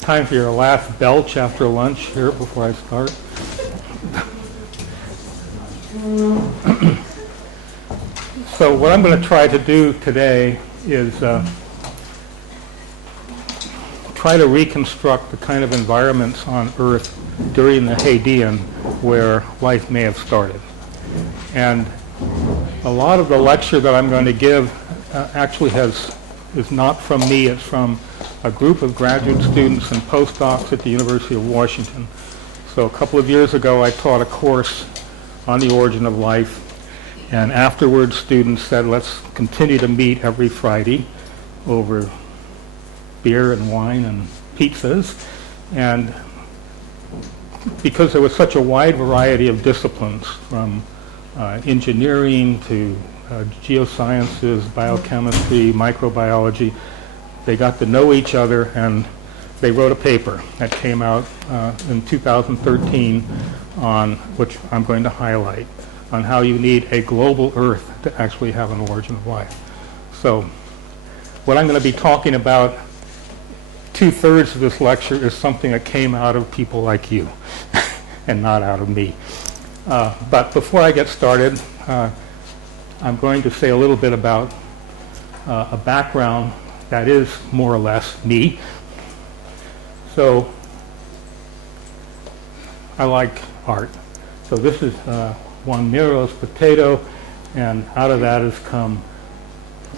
Time for your last belch after lunch here before I start. So what I'm going to try to do today is try to reconstruct the kind of environments on Earth during the Hadean where life may have started. And a lot of the lecture that I'm going to give actually is not from me, it's from a group of graduate students and postdocs at the University of Washington. So a couple of years ago I taught a course on the origin of life, and afterwards students said, let's continue to meet every Friday over beer and wine and pizzas. And because there was such a wide variety of disciplines, from engineering to geosciences, biochemistry, microbiology, they got to know each other, and they wrote a paper that came out in 2013 on, which I'm going to highlight, on how you need a global Earth to actually have an origin of life. So what I'm going to be talking about, 2/3 of this lecture, is something that came out of people like you and not out of me. But before I get started, I'm going to say a little bit about a background that is more or less me. So I like art. So this is Juan Miro's potato, and out of that has come,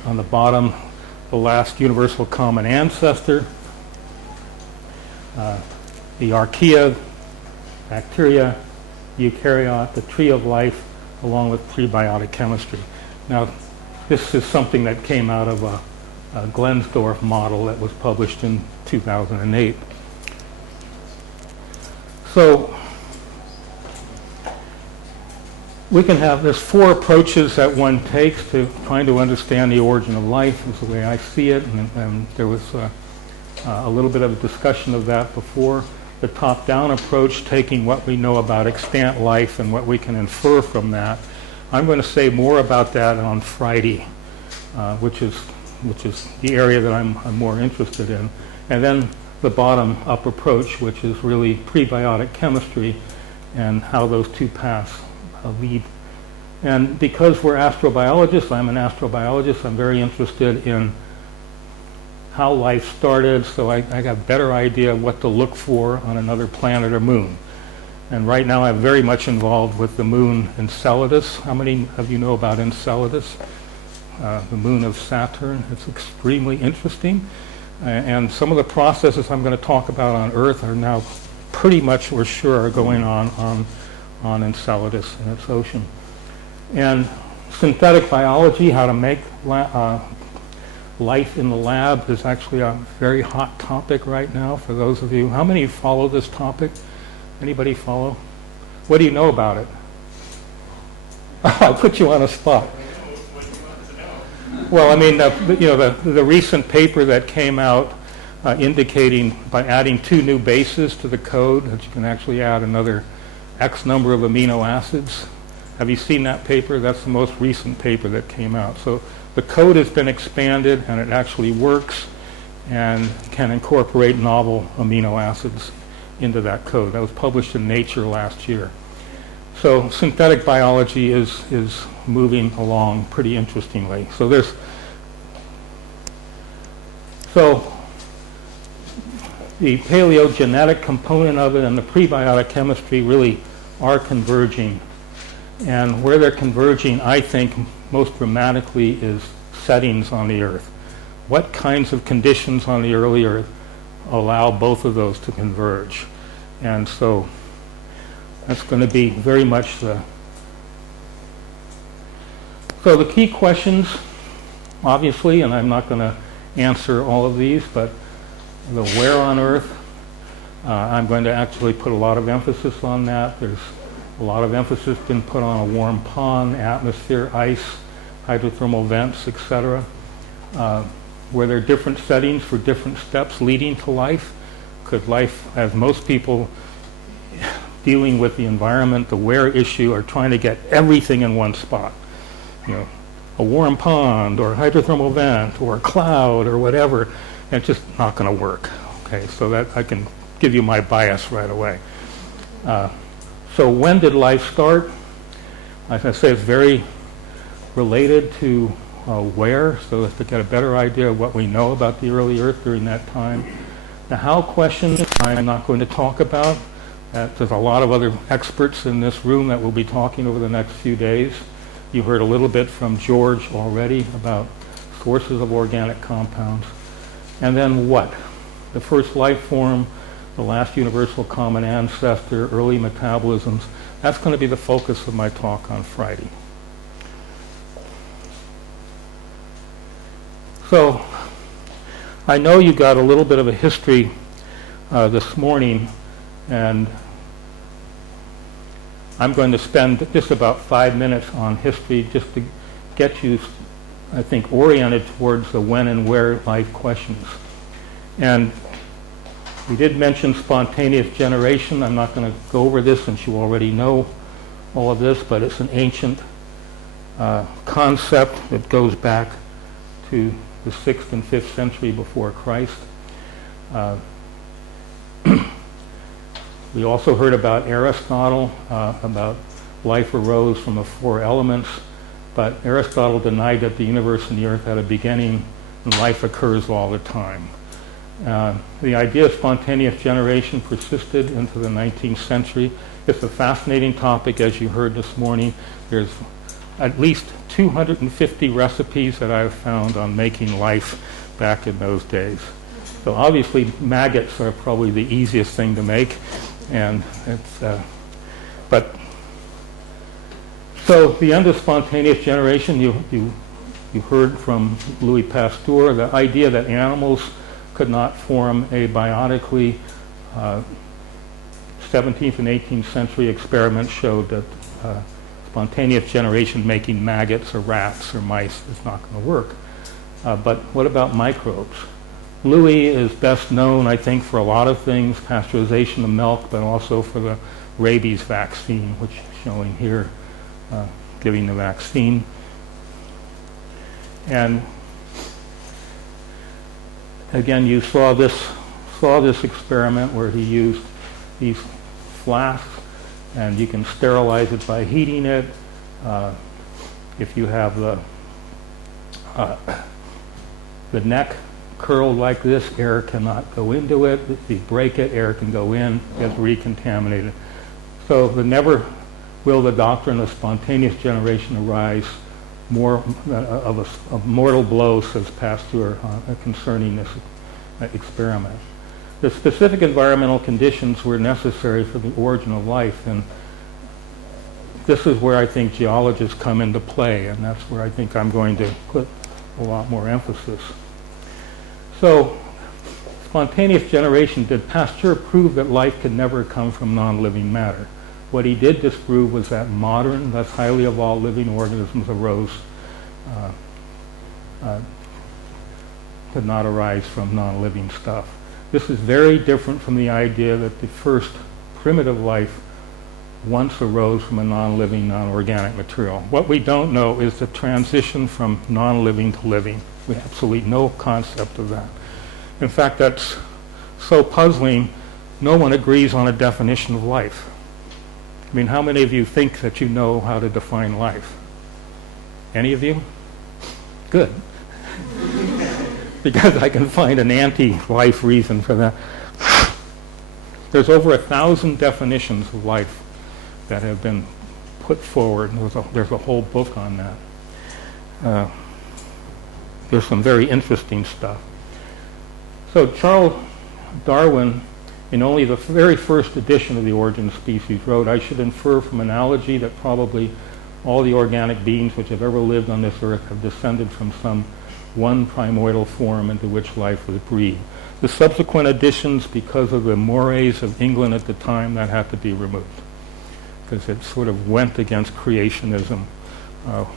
on the bottom, the last universal common ancestor, the archaea, bacteria, eukaryote, the tree of life, along with prebiotic chemistry. Now, this is something that came out of a Glensdorf model that was published in 2008. So we can have, there's 4 approaches that one takes to trying to understand the origin of life, is the way I see it, and there was a little bit of a discussion of that before. The top-down approach, taking what we know about extant life and what we can infer from that. I'm going to say more about that on Friday, which is the area that I'm more interested in. And then the bottom-up approach, which is really prebiotic chemistry and how those two paths lead. And because we're astrobiologists, I'm an astrobiologist, I'm very interested in how life started, so I got a better idea of what to look for on another planet or moon. And right now I'm very much involved with the moon Enceladus. How many of you know about Enceladus? The moon of Saturn. It's extremely interesting. And some of the processes I'm going to talk about on Earth are now pretty much, we're sure, are going on Enceladus and its ocean. And synthetic biology, how to make life in the lab, is actually a very hot topic right now for those of you. How many follow this topic? Anybody follow? What do you know about it? I'll put you on a spot. Well, I mean, the recent paper that came out indicating by adding 2 new bases to the code that you can actually add another X number of amino acids. Have you seen that paper? That's the most recent paper that came out. So the code has been expanded, and it actually works and can incorporate novel amino acids into that code. That was published in Nature last year. So synthetic biology is moving along pretty interestingly. So the paleogenetic component of it and the prebiotic chemistry really are converging. And where they're converging, I think, most dramatically is settings on the Earth. What kinds of conditions on the early Earth allow both of those to converge? And so that's going to be very much the... So the key questions, obviously, and I'm not going to answer all of these, but the where on Earth, I'm going to actually put a lot of emphasis on that. There's a lot of emphasis been put on a warm pond, atmosphere, ice, hydrothermal vents, etc. Were there different settings for different steps leading to life? Could life, as most people dealing with the environment, the where issue, are trying to get everything in one spot? You know, a warm pond or a hydrothermal vent or a cloud or whatever, and it's just not going to work. Okay, so that I can give you my bias right away. So when did life start? Like I say, it's very related to where, so as to get a better idea of what we know about the early Earth during that time. The how question I'm not going to talk about. There's a lot of other experts in this room that will be talking over the next few days. You heard a little bit from George already about sources of organic compounds. And then what? The first life form, the last universal common ancestor, early metabolisms. That's going to be the focus of my talk on Friday. So I know you got a little bit of a history this morning, and I'm going to spend just about 5 minutes on history just to get you, I think, oriented towards the when and where life questions. And we did mention spontaneous generation. I'm not going to go over this since you already know all of this, but it's an ancient concept that goes back to the 6th and 5th century before Christ. We also heard about Aristotle, about life arose from the 4 elements, but Aristotle denied that the universe and the earth had a beginning and life occurs all the time. The idea of spontaneous generation persisted into the 19th century. It's a fascinating topic, as you heard this morning. There's at least 250 recipes that I've found on making life back in those days. So obviously maggots are probably the easiest thing to make, and it's but so the end of spontaneous generation, you heard from Louis Pasteur, the idea that animals could not form abiotically. 17th and 18th century experiments showed that spontaneous generation making maggots or rats or mice is not going to work. But what about microbes? Louis is best known, I think, for a lot of things, pasteurization of milk, but also for the rabies vaccine, which is showing here, giving the vaccine. And again, you saw this experiment where he used these flasks, and you can sterilize it by heating it. If you have the neck curled like this, air cannot go into it. If you break it, air can go in, gets recontaminated. So never will the doctrine of spontaneous generation arise more of a mortal blow, says Pasteur, concerning this experiment. The specific environmental conditions were necessary for the origin of life, and this is where I think geologists come into play, and that's where I think I'm going to put a lot more emphasis. So, spontaneous generation, did Pasteur prove that life could never come from non-living matter? What he did disprove was that modern, thus highly evolved living organisms arose, could not arise from non-living stuff. This is very different from the idea that the first primitive life once arose from a non-living, non-organic material. What we don't know is the transition from non-living to living. We have absolutely no concept of that. In fact, that's so puzzling, no one agrees on a definition of life. I mean, how many of you think that you know how to define life? Any of you? Good. Because I can find an anti-life reason for that. There's over 1,000 definitions of life that have been put forward. There's a whole book on that. There's some very interesting stuff. So Charles Darwin, in only the very first edition of The Origin of Species, wrote, "I should infer from analogy that probably all the organic beings which have ever lived on this earth have descended from some one primordial form into which life was breathed. The subsequent editions, because of the mores of England at the time, that had to be removed, because it sort of went against creationism,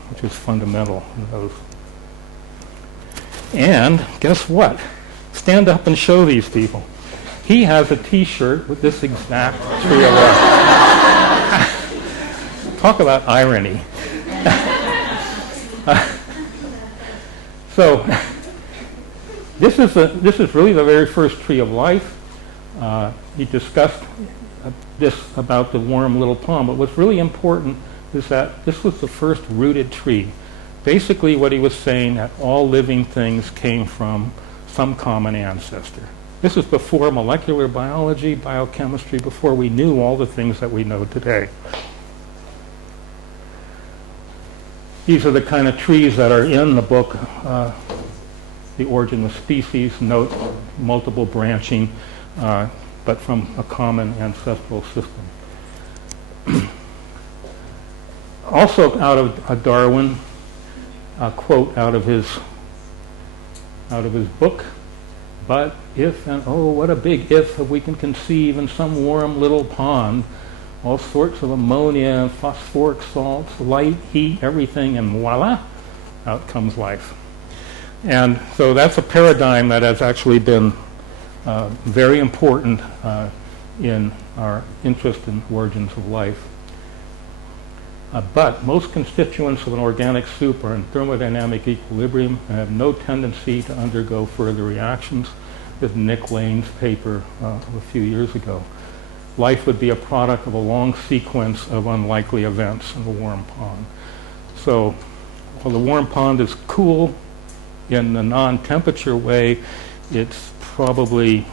which is fundamental in those. And guess what? Stand up and show these people. He has a T-shirt with this exact tree of life. Talk about irony. So this is really the very first tree of life. He discussed this about the warm little pond, but what's really important is that this was the first rooted tree. Basically what he was saying, that all living things came from some common ancestor. This is before molecular biology, biochemistry, before we knew all the things that we know today. These are the kind of trees that are in the book, The Origin of Species. Note multiple branching, but from a common ancestral system. Also out of Darwin, a quote out of his book, but if, and oh, what a big if we can conceive in some warm little pond all sorts of ammonia, phosphoric salts, light, heat, everything, and voila, out comes life. And so that's a paradigm that has actually been very important in our interest in origins of life. But most constituents of an organic soup are in thermodynamic equilibrium and have no tendency to undergo further reactions. This is Nick Lane's paper of a few years ago. Life would be a product of a long sequence of unlikely events in a warm pond. So while the warm pond is cool in the non-temperature way, it's probably,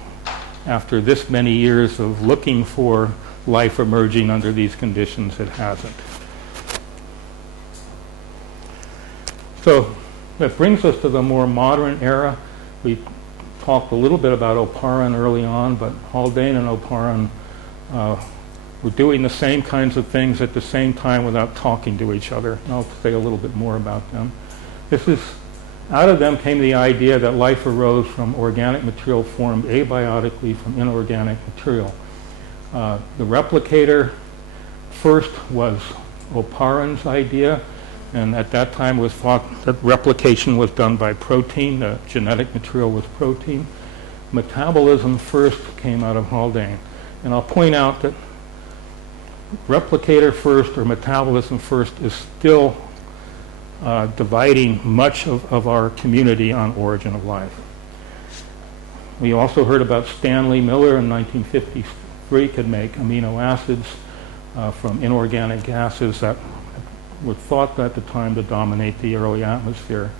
after this many years of looking for life emerging under these conditions, it hasn't. So that brings us to the more modern era. We talked a little bit about Oparin early on, but Haldane and Oparin were doing the same kinds of things at the same time without talking to each other. And I'll say a little bit more about them. Out of them came the idea that life arose from organic material formed abiotically from inorganic material. The replicator first was Oparin's idea, and at that time it was thought that replication was done by protein. The genetic material was protein. Metabolism first came out of Haldane. And I'll point out that replicator first or metabolism first is still dividing much of our community on origin of life. We also heard about Stanley Miller in 1953 could make amino acids from inorganic gases that were thought at the time to dominate the early atmosphere.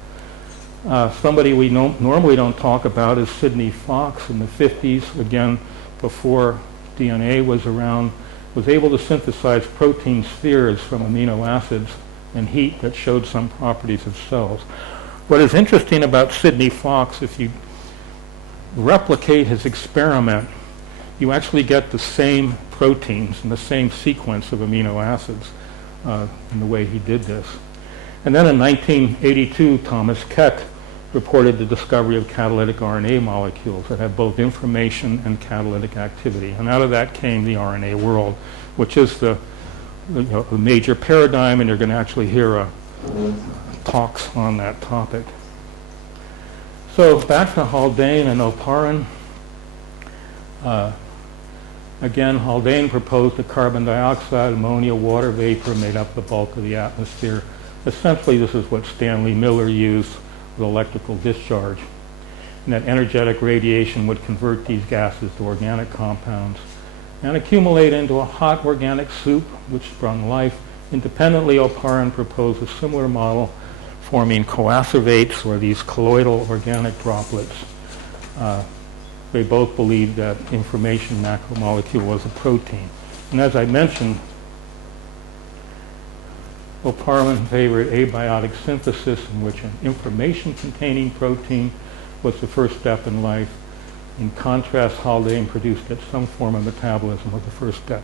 Somebody we normally don't talk about is Sidney Fox in the 50s, again before DNA was around, was able to synthesize protein spheres from amino acids and heat that showed some properties of cells. What is interesting about Sidney Fox, if you replicate his experiment, you actually get the same proteins and the same sequence of amino acids in the way he did this. And then in 1982, Thomas Keck reported the discovery of catalytic RNA molecules that have both information and catalytic activity. And out of that came the RNA world, which is the major paradigm, and you're going to actually hear talks on that topic. So back to Haldane and Oparin. Again, Haldane proposed that carbon dioxide, ammonia, water vapor made up the bulk of the atmosphere. Essentially, this is what Stanley Miller used with electrical discharge, and that energetic radiation would convert these gases to organic compounds and accumulate into a hot organic soup which sprung life. Independently, Oparin proposed a similar model, forming coacervates, or these colloidal organic droplets. They both believed that information macromolecule was a protein. And as I mentioned, Oparin favored abiotic synthesis, in which an information-containing protein was the first step in life. In contrast, Haldane produced that some form of metabolism was the first step.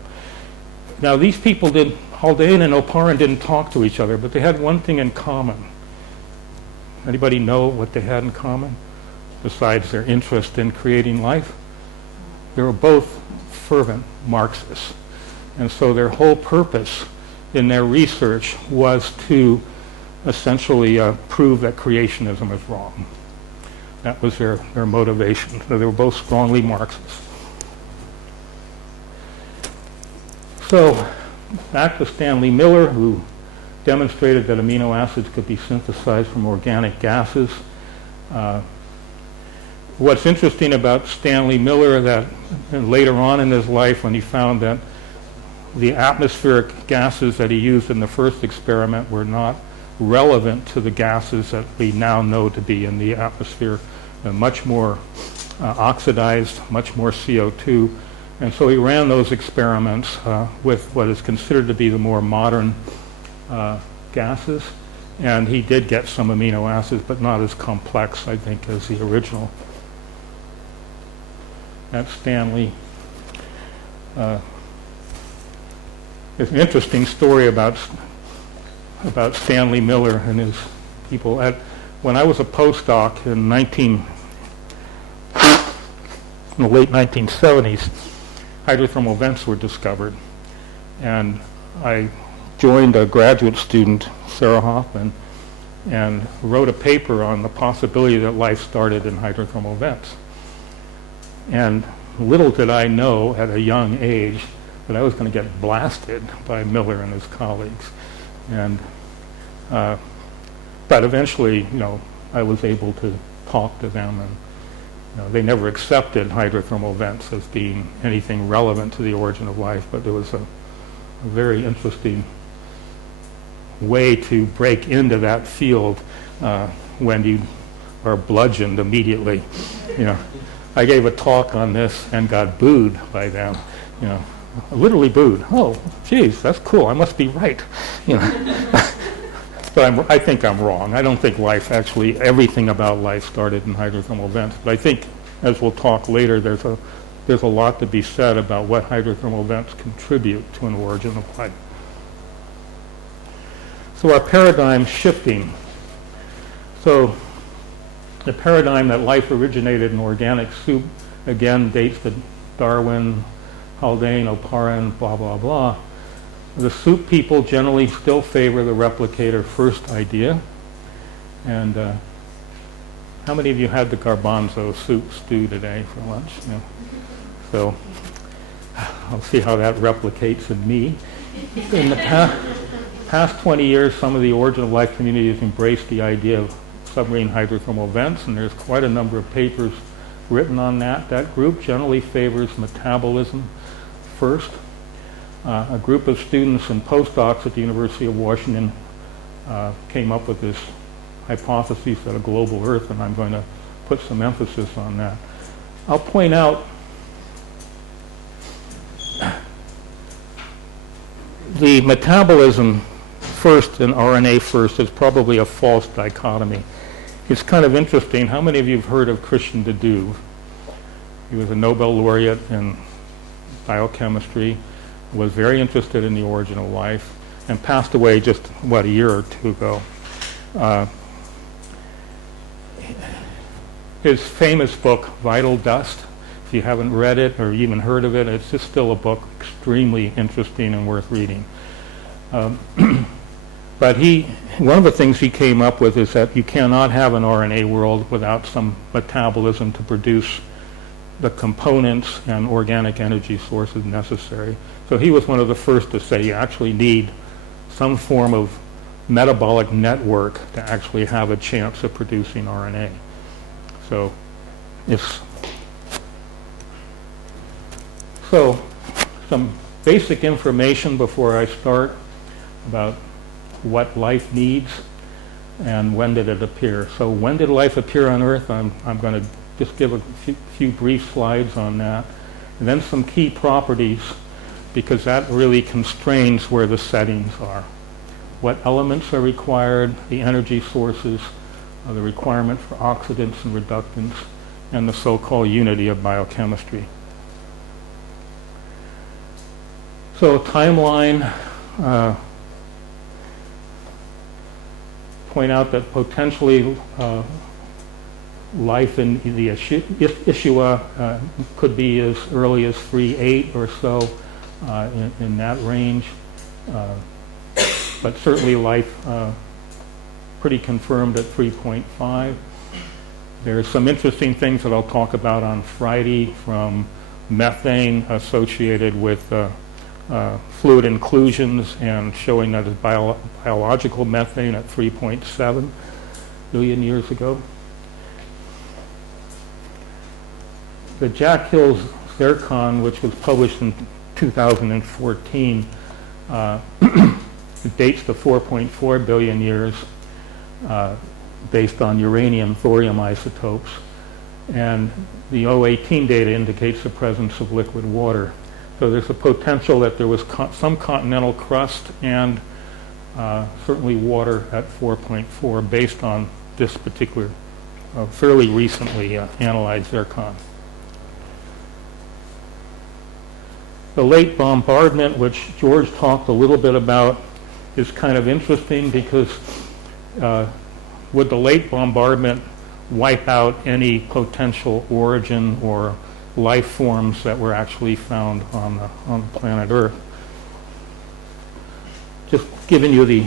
Now, these people Haldane and Oparin didn't talk to each other, but they had one thing in common. Anybody know what they had in common, besides their interest in creating life? They were both fervent Marxists. And so their whole purpose in their research was to essentially prove that creationism is wrong. That was their motivation. So they were both strongly Marxists. So back to Stanley Miller, who demonstrated that amino acids could be synthesized from organic gases. what's interesting about Stanley Miller, that later on in his life, when he found that the atmospheric gases that he used in the first experiment were not relevant to the gases that we now know to be in the atmosphere, much more oxidized, much more CO2. And so he ran those experiments with what is considered to be the more modern gases. And he did get some amino acids, but not as complex, I think, as the original. That's Stanley. There's an interesting story about Stanley Miller and his people. When I was a postdoc in the late 1970s, hydrothermal vents were discovered. And I joined a graduate student, Sarah Hoffman, and wrote a paper on the possibility that life started in hydrothermal vents. And little did I know at a young age that I was going to get blasted by Miller and his colleagues. And but eventually, I was able to talk to them, and they never accepted hydrothermal vents as being anything relevant to the origin of life. But there was a very interesting way to break into that field when you are bludgeoned immediately. I gave a talk on this and got booed by them. Literally booed. Oh, geez, that's cool. I must be right. But I think I'm wrong. I don't think everything about life started in hydrothermal vents. But I think, as we'll talk later, there's a lot to be said about what hydrothermal vents contribute to an origin of life. So our paradigm shifting. So the paradigm that life originated in organic soup, again, dates to Darwin, Haldane, Oparin, blah, blah, blah. The soup people generally still favor the replicator first idea. And how many of you had the garbanzo soup stew today for lunch? So I'll see how that replicates in me. In the past 20 years, some of the origin of life communities embraced the idea of submarine hydrothermal vents, and there's quite a number of papers written on that. That group generally favors metabolism first. A group of students and postdocs at the University of Washington came up with this hypothesis of a global Earth, and I'm going to put some emphasis on that. I'll point out the metabolism first and RNA first is probably a false dichotomy. It's kind of interesting. How many of you have heard of Christian de Duve? He was a Nobel laureate in biochemistry, was very interested in the origin of life, and passed away just, a year or two ago. His famous book, Vital Dust, if you haven't read it or even heard of it, it's just still a book extremely interesting and worth reading. But one of the things he came up with is that you cannot have an RNA world without some metabolism to produce the components and organic energy sources necessary. So he was one of the first to say you actually need some form of metabolic network to actually have a chance of producing RNA. So some basic information before I start about what life needs and when did it appear. So when did life appear on Earth? I'm going to just give a few brief slides on that. And then some key properties, because that really constrains where the settings are. What elements are required, the energy sources, the requirement for oxidants and reductants, and the so-called unity of biochemistry. So timeline, point out that potentially life in the Ishua could be as early as 3.8 or so, in that range, but certainly life pretty confirmed at 3.5. There's some interesting things that I'll talk about on Friday, from methane associated with fluid inclusions and showing that it's biological methane at 3.7 billion years ago. the Jack Hill's zircon, which was published in 2014, it dates to 4.4 billion years based on uranium thorium isotopes. And the 018 data indicates the presence of liquid water. So there's a potential that there was some continental crust and certainly water at 4.4 based on this particular fairly recently analyzed zircon. The late bombardment, which George talked a little bit about, is kind of interesting because would the late bombardment wipe out any potential origin or life forms that were actually found on the planet Earth? Just giving you the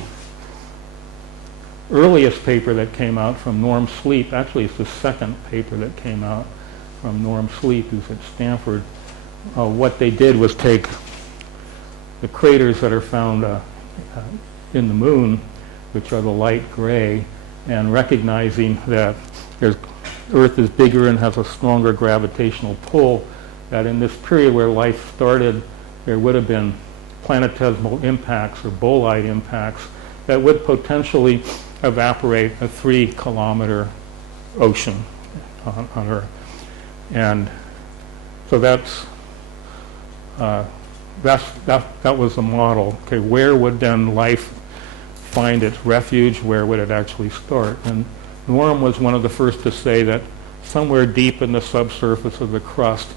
earliest paper that came out from Norm Sleep. Actually, it's the second paper that came out from Norm Sleep, who's at Stanford. What they did was take the craters that are found in the moon, which are the light gray, and recognizing that Earth is bigger and has a stronger gravitational pull, that in this period where life started, there would have been planetesimal impacts or bolide impacts that would potentially evaporate a 3-kilometer ocean on Earth. And so that was the model. Okay, where would then life find its refuge? Where would it actually start? And Norm was one of the first to say that somewhere deep in the subsurface of the crust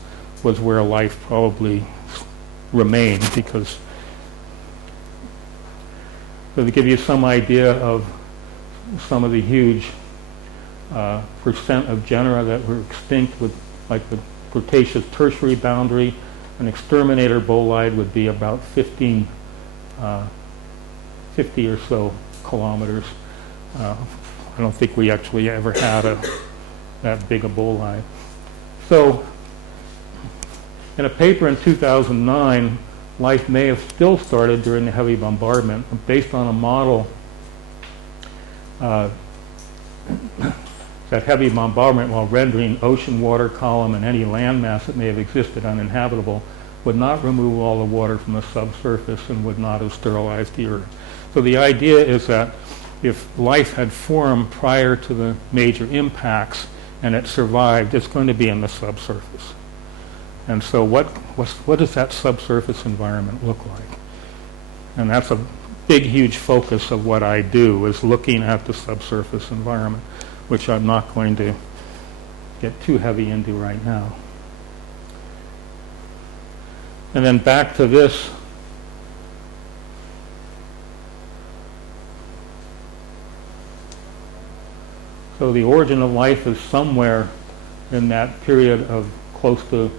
was where life probably remained, because so to give you some idea of some of the huge percent of genera that were extinct, with like the Cretaceous Tertiary boundary, an exterminator bolide would be about 50 or so kilometers. I don't think we actually ever had that big a bolide. So in a paper in 2009, life may have still started during the heavy bombardment based on a model that heavy bombardment, while rendering ocean water column and any land mass that may have existed uninhabitable, would not remove all the water from the subsurface and would not have sterilized the Earth. So the idea is that if life had formed prior to the major impacts and it survived, it's going to be in the subsurface. And so what does that subsurface environment look like? And that's a big, huge focus of what I do, is looking at the subsurface environment, which I'm not going to get too heavy into right now. And then back to this. So the origin of life is somewhere in that period of close to,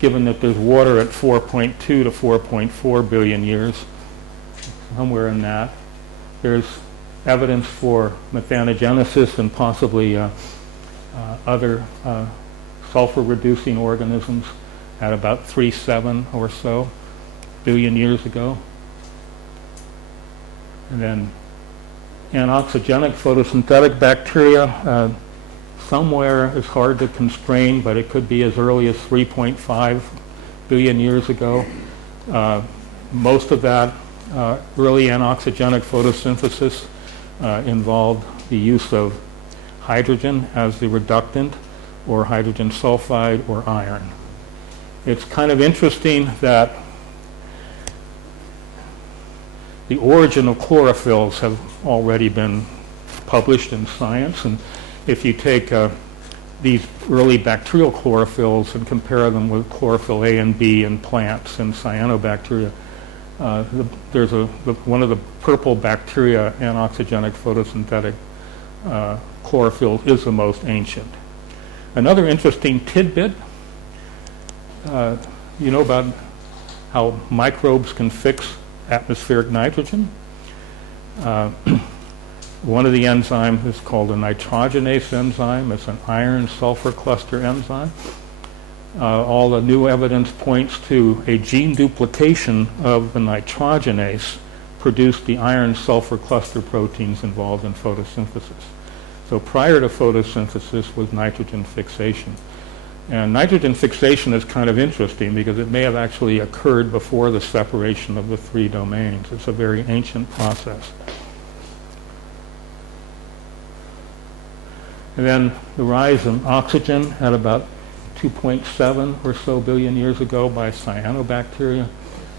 given that there's water at 4.2 to 4.4 billion years, somewhere in that. There's evidence for methanogenesis and possibly other sulfur-reducing organisms at about 3.7 or so billion years ago. And then anoxygenic photosynthetic bacteria, somewhere is hard to constrain, but it could be as early as 3.5 billion years ago. Most of that early anoxygenic photosynthesis involved the use of hydrogen as the reductant, or hydrogen sulfide, or iron. It's kind of interesting that the origin of chlorophylls have already been published in Science, and if you take these early bacterial chlorophylls and compare them with chlorophyll A and B in plants and cyanobacteria, there's one of the purple bacteria, anoxygenic photosynthetic chlorophyll, is the most ancient. Another interesting tidbit, you know about how microbes can fix atmospheric nitrogen. One of the enzymes is called a nitrogenase enzyme. It's an iron sulfur cluster enzyme. All the new evidence points to a gene duplication of the nitrogenase produced the iron sulfur cluster proteins involved in photosynthesis. So prior to photosynthesis was nitrogen fixation. And nitrogen fixation is kind of interesting because it may have actually occurred before the separation of the three domains. It's a very ancient process. And then the rise in oxygen at about 2.7 or so billion years ago by cyanobacteria.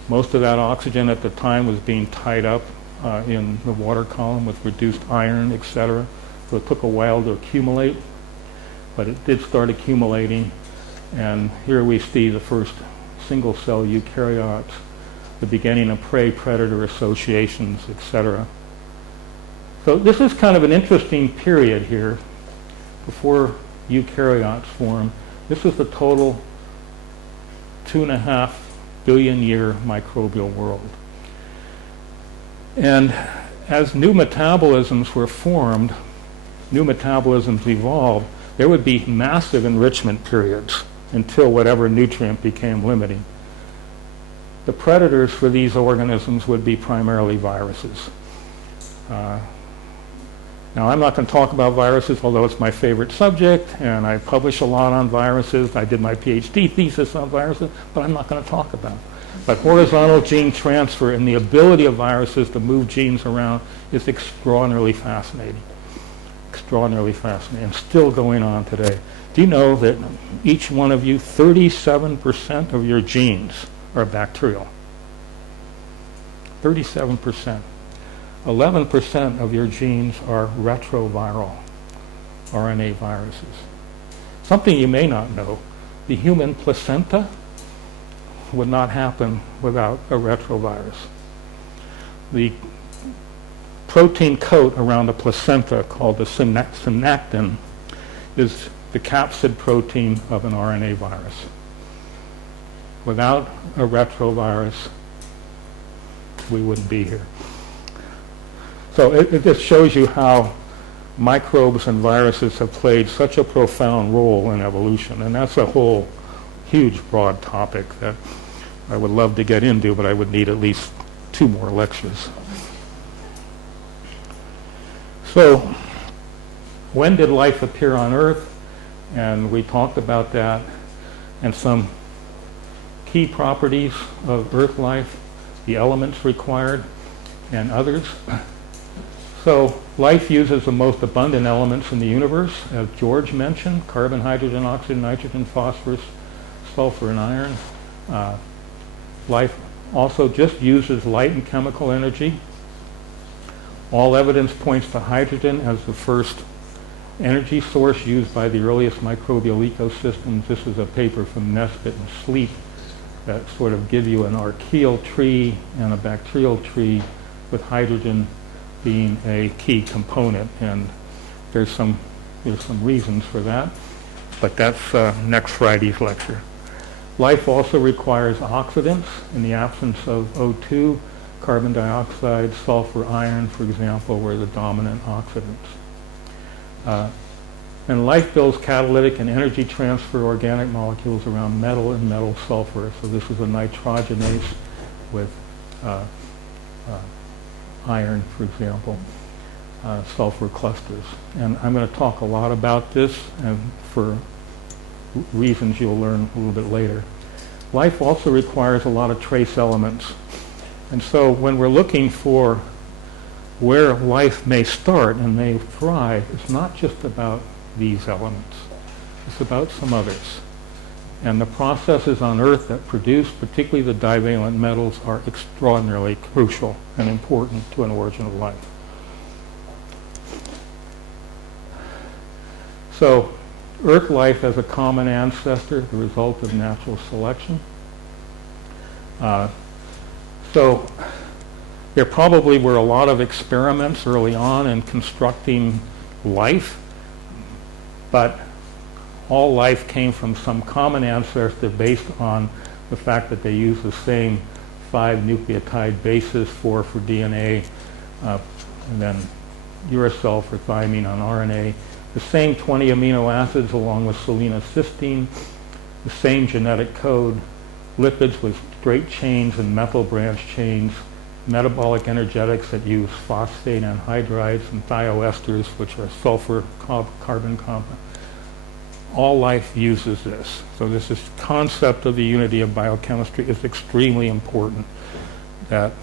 Most of that oxygen at the time was being tied up in the water column with reduced iron, etc. So it took a while to accumulate, but it did start accumulating. And here we see the first single-cell eukaryotes, the beginning of prey-predator associations, etc. So this is kind of an interesting period here before eukaryotes form. This is the total 2.5 billion year microbial world. And as new metabolisms were formed, new metabolisms evolved, there would be massive enrichment periods until whatever nutrient became limiting. The predators for these organisms would be primarily viruses. Now, I'm not going to talk about viruses, although it's my favorite subject, and I publish a lot on viruses. I did my PhD thesis on viruses, but I'm not going to talk about it. But horizontal gene transfer and the ability of viruses to move genes around is extraordinarily fascinating. Extraordinarily fascinating, and still going on today. Do you know that each one of you, 37% of your genes are bacterial? 37%. 11% of your genes are retroviral RNA viruses. Something you may not know, the human placenta would not happen without a retrovirus. The protein coat around the placenta, called the synaptin, is the capsid protein of an RNA virus. Without a retrovirus, we wouldn't be here. So it just shows you how microbes and viruses have played such a profound role in evolution. And that's a whole huge, broad topic that I would love to get into, but I would need at least 2 more lectures. So when did life appear on Earth? And we talked about that and some key properties of Earth life, the elements required, and others. So life uses the most abundant elements in the universe, as George mentioned: carbon, hydrogen, oxygen, nitrogen, phosphorus, sulfur, and iron. Life also just uses light and chemical energy. All evidence points to hydrogen as the first energy source used by the earliest microbial ecosystems. This is a paper from Nesbitt and Sleep that sort of give you an archaeal tree and a bacterial tree with hydrogen being a key component, and there's some reasons for that, but that's next Friday's lecture. Life also requires oxidants. In the absence of O2, carbon dioxide, sulfur, iron, for example, were the dominant oxidants. And life builds catalytic and energy transfer organic molecules around metal and metal sulfur. So this is a nitrogenase with iron, for example, sulfur clusters. And I'm going to talk a lot about this, and for reasons you'll learn a little bit later. Life also requires a lot of trace elements. And so when we're looking for where life may start and may thrive, it's not just about these elements. It's about some others. And the processes on Earth that produce, particularly the divalent metals, are extraordinarily crucial and important to an origin of life. So, Earth life has a common ancestor, the result of natural selection. So, there probably were a lot of experiments early on in constructing life, but all life came from some common ancestor based on the fact that they use the same 5 nucleotide bases, 4 for DNA, and then uracil for thymine on RNA, the same 20 amino acids along with seleноcysteine, the same genetic code, lipids with straight chains and methyl branch chains, metabolic energetics that use phosphate anhydrides and thioesters, which are sulfur carbon compounds. all life uses this. So this concept of the unity of biochemistry is extremely important, that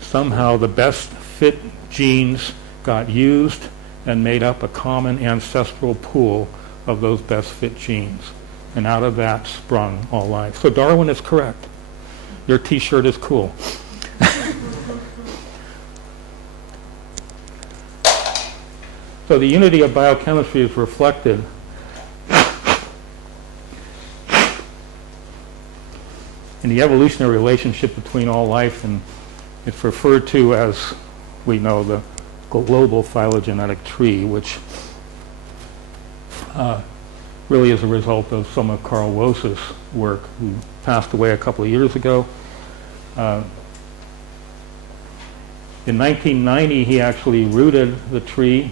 somehow the best fit genes got used and made up a common ancestral pool of those best fit genes. And out of that sprung all life. So Darwin is correct. Your t-shirt is cool. So the unity of biochemistry is reflected in the evolutionary relationship between all life, and it's referred to as, we know, the global phylogenetic tree, which really is a result of some of Carl Wose's work, who passed away a couple of years ago. In 1990, he actually rooted the tree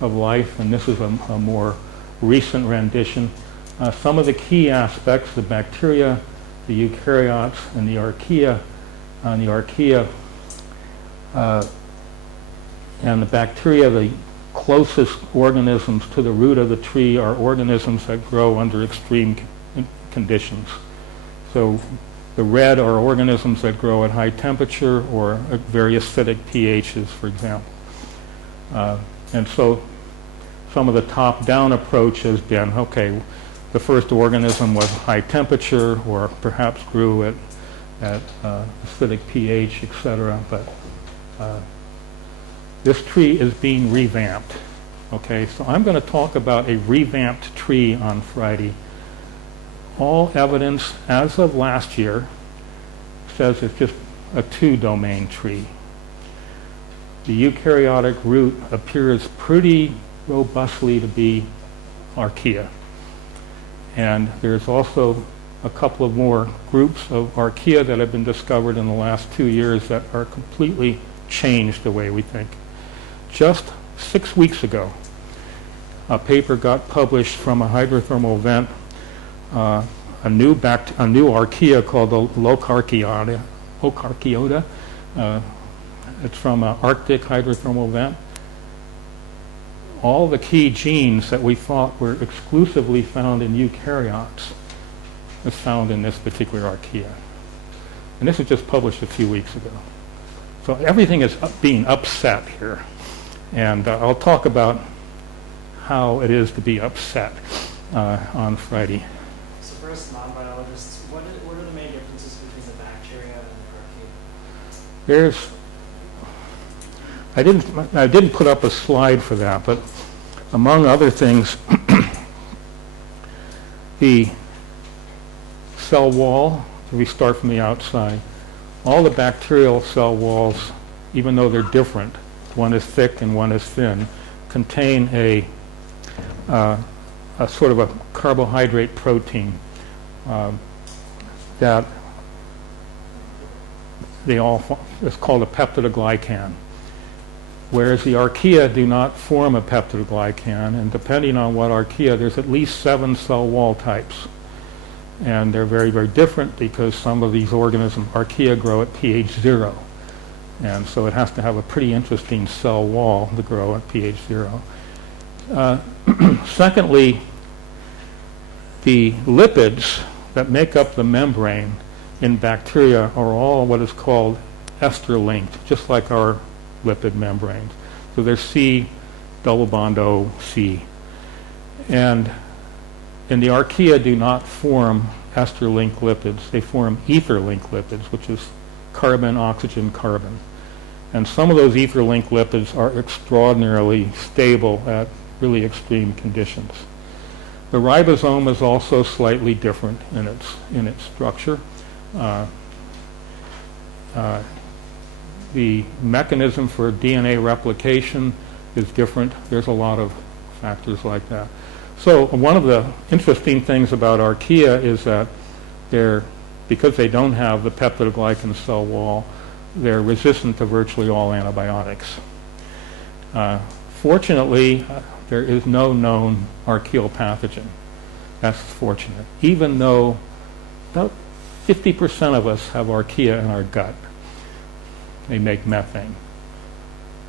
of life, and this is a more recent rendition. Some of the key aspects, the bacteria, the eukaryotes, and the archaea, and the bacteria, the closest organisms to the root of the tree, are organisms that grow under extreme conditions. So the red are organisms that grow at high temperature or at very acidic pHs, for example. And so some of the top-down approach has been, okay, the first organism was high temperature or perhaps grew at acidic pH, etc. But this tree is being revamped. Okay, so I'm going to talk about a revamped tree on Friday. All evidence as of last year says it's just a two-domain tree. The eukaryotic root appears pretty robustly to be archaea. And there's also a couple of more groups of archaea that have been discovered in the last 2 years that are completely changed the way we think. Just 6 weeks ago, a paper got published from a hydrothermal vent, a new archaea called the Locarchaeota. It's from an Arctic hydrothermal vent. All the key genes that we thought were exclusively found in eukaryotes is found in this particular archaea. And this was just published a few weeks ago. So everything is being upset here. And I'll talk about how it is to be upset on Friday. So for us non-biologists, what are the main differences between the bacteria and the archaea? I didn't put up a slide for that, but among other things, the cell wall, if we start from the outside, all the bacterial cell walls, even though they're different, one is thick and one is thin, contain a sort of a carbohydrate protein that it's called a peptidoglycan. Whereas the archaea do not form a peptidoglycan, and depending on what archaea, there's at least 7 cell wall types. And they're very, very different because some of these organisms, archaea, grow at pH 0. And so it has to have a pretty interesting cell wall to grow at pH 0. Secondly, the lipids that make up the membrane in bacteria are all what is called ester-linked, just like our lipid membranes. So they're C double bond O C. And the archaea do not form ester-linked lipids. They form ether-linked lipids, which is carbon, oxygen, carbon. And some of those ether-linked lipids are extraordinarily stable at really extreme conditions. The ribosome is also slightly different in its structure. The mechanism for DNA replication is different. There's a lot of factors like that. So one of the interesting things about archaea is that because they don't have the peptidoglycan cell wall, they're resistant to virtually all antibiotics. Fortunately, there is no known archaeal pathogen. That's fortunate. Even though about 50% of us have archaea in our gut. They make methane.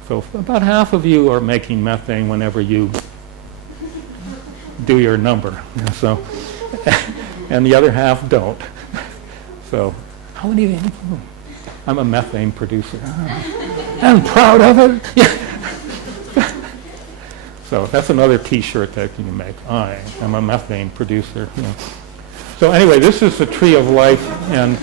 So about half of you are making methane whenever you do your number. So, and the other half don't. So, how many of you? I'm a methane producer. I'm proud of it. Yeah. So that's another T-shirt that you can make. I am a methane producer. Yeah. So anyway, this is the tree of life, and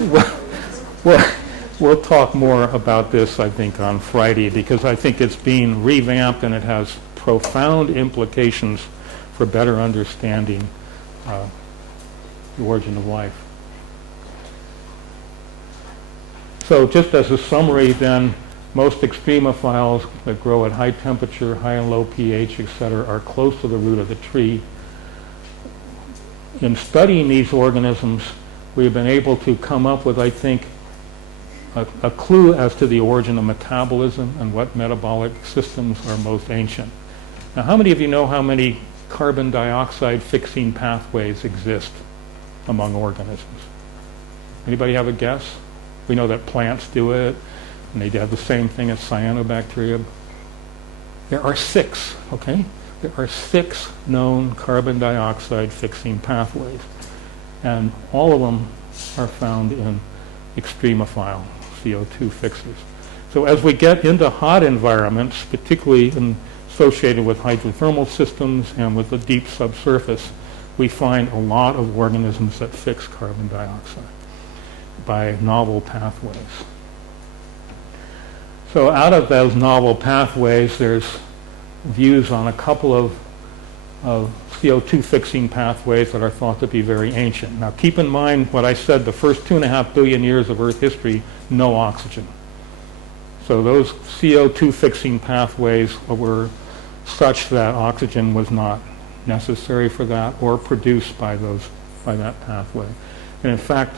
we'll talk more about this, I think, on Friday, because I think it's being revamped and it has profound implications for better understanding the origin of life. So just as a summary then, most extremophiles that grow at high temperature, high and low pH, etc., are close to the root of the tree. In studying these organisms, we've been able to come up with, I think, a clue as to the origin of metabolism and what metabolic systems are most ancient. Now, how many of you know how many carbon dioxide fixing pathways exist among organisms? Anybody have a guess? We know that plants do it, and they have the same thing as cyanobacteria. There are 6, okay? There are 6 known carbon dioxide fixing pathways, and all of them are found in extremophile CO2 fixers. So as we get into hot environments, particularly associated with hydrothermal systems and with the deep subsurface, we find a lot of organisms that fix carbon dioxide by novel pathways. So out of those novel pathways, there's views on a couple of CO2 fixing pathways that are thought to be very ancient. Now keep in mind what I said, the first 2.5 billion years of Earth history, no oxygen. So those CO2 fixing pathways were such that oxygen was not necessary for that or produced by that pathway. And in fact,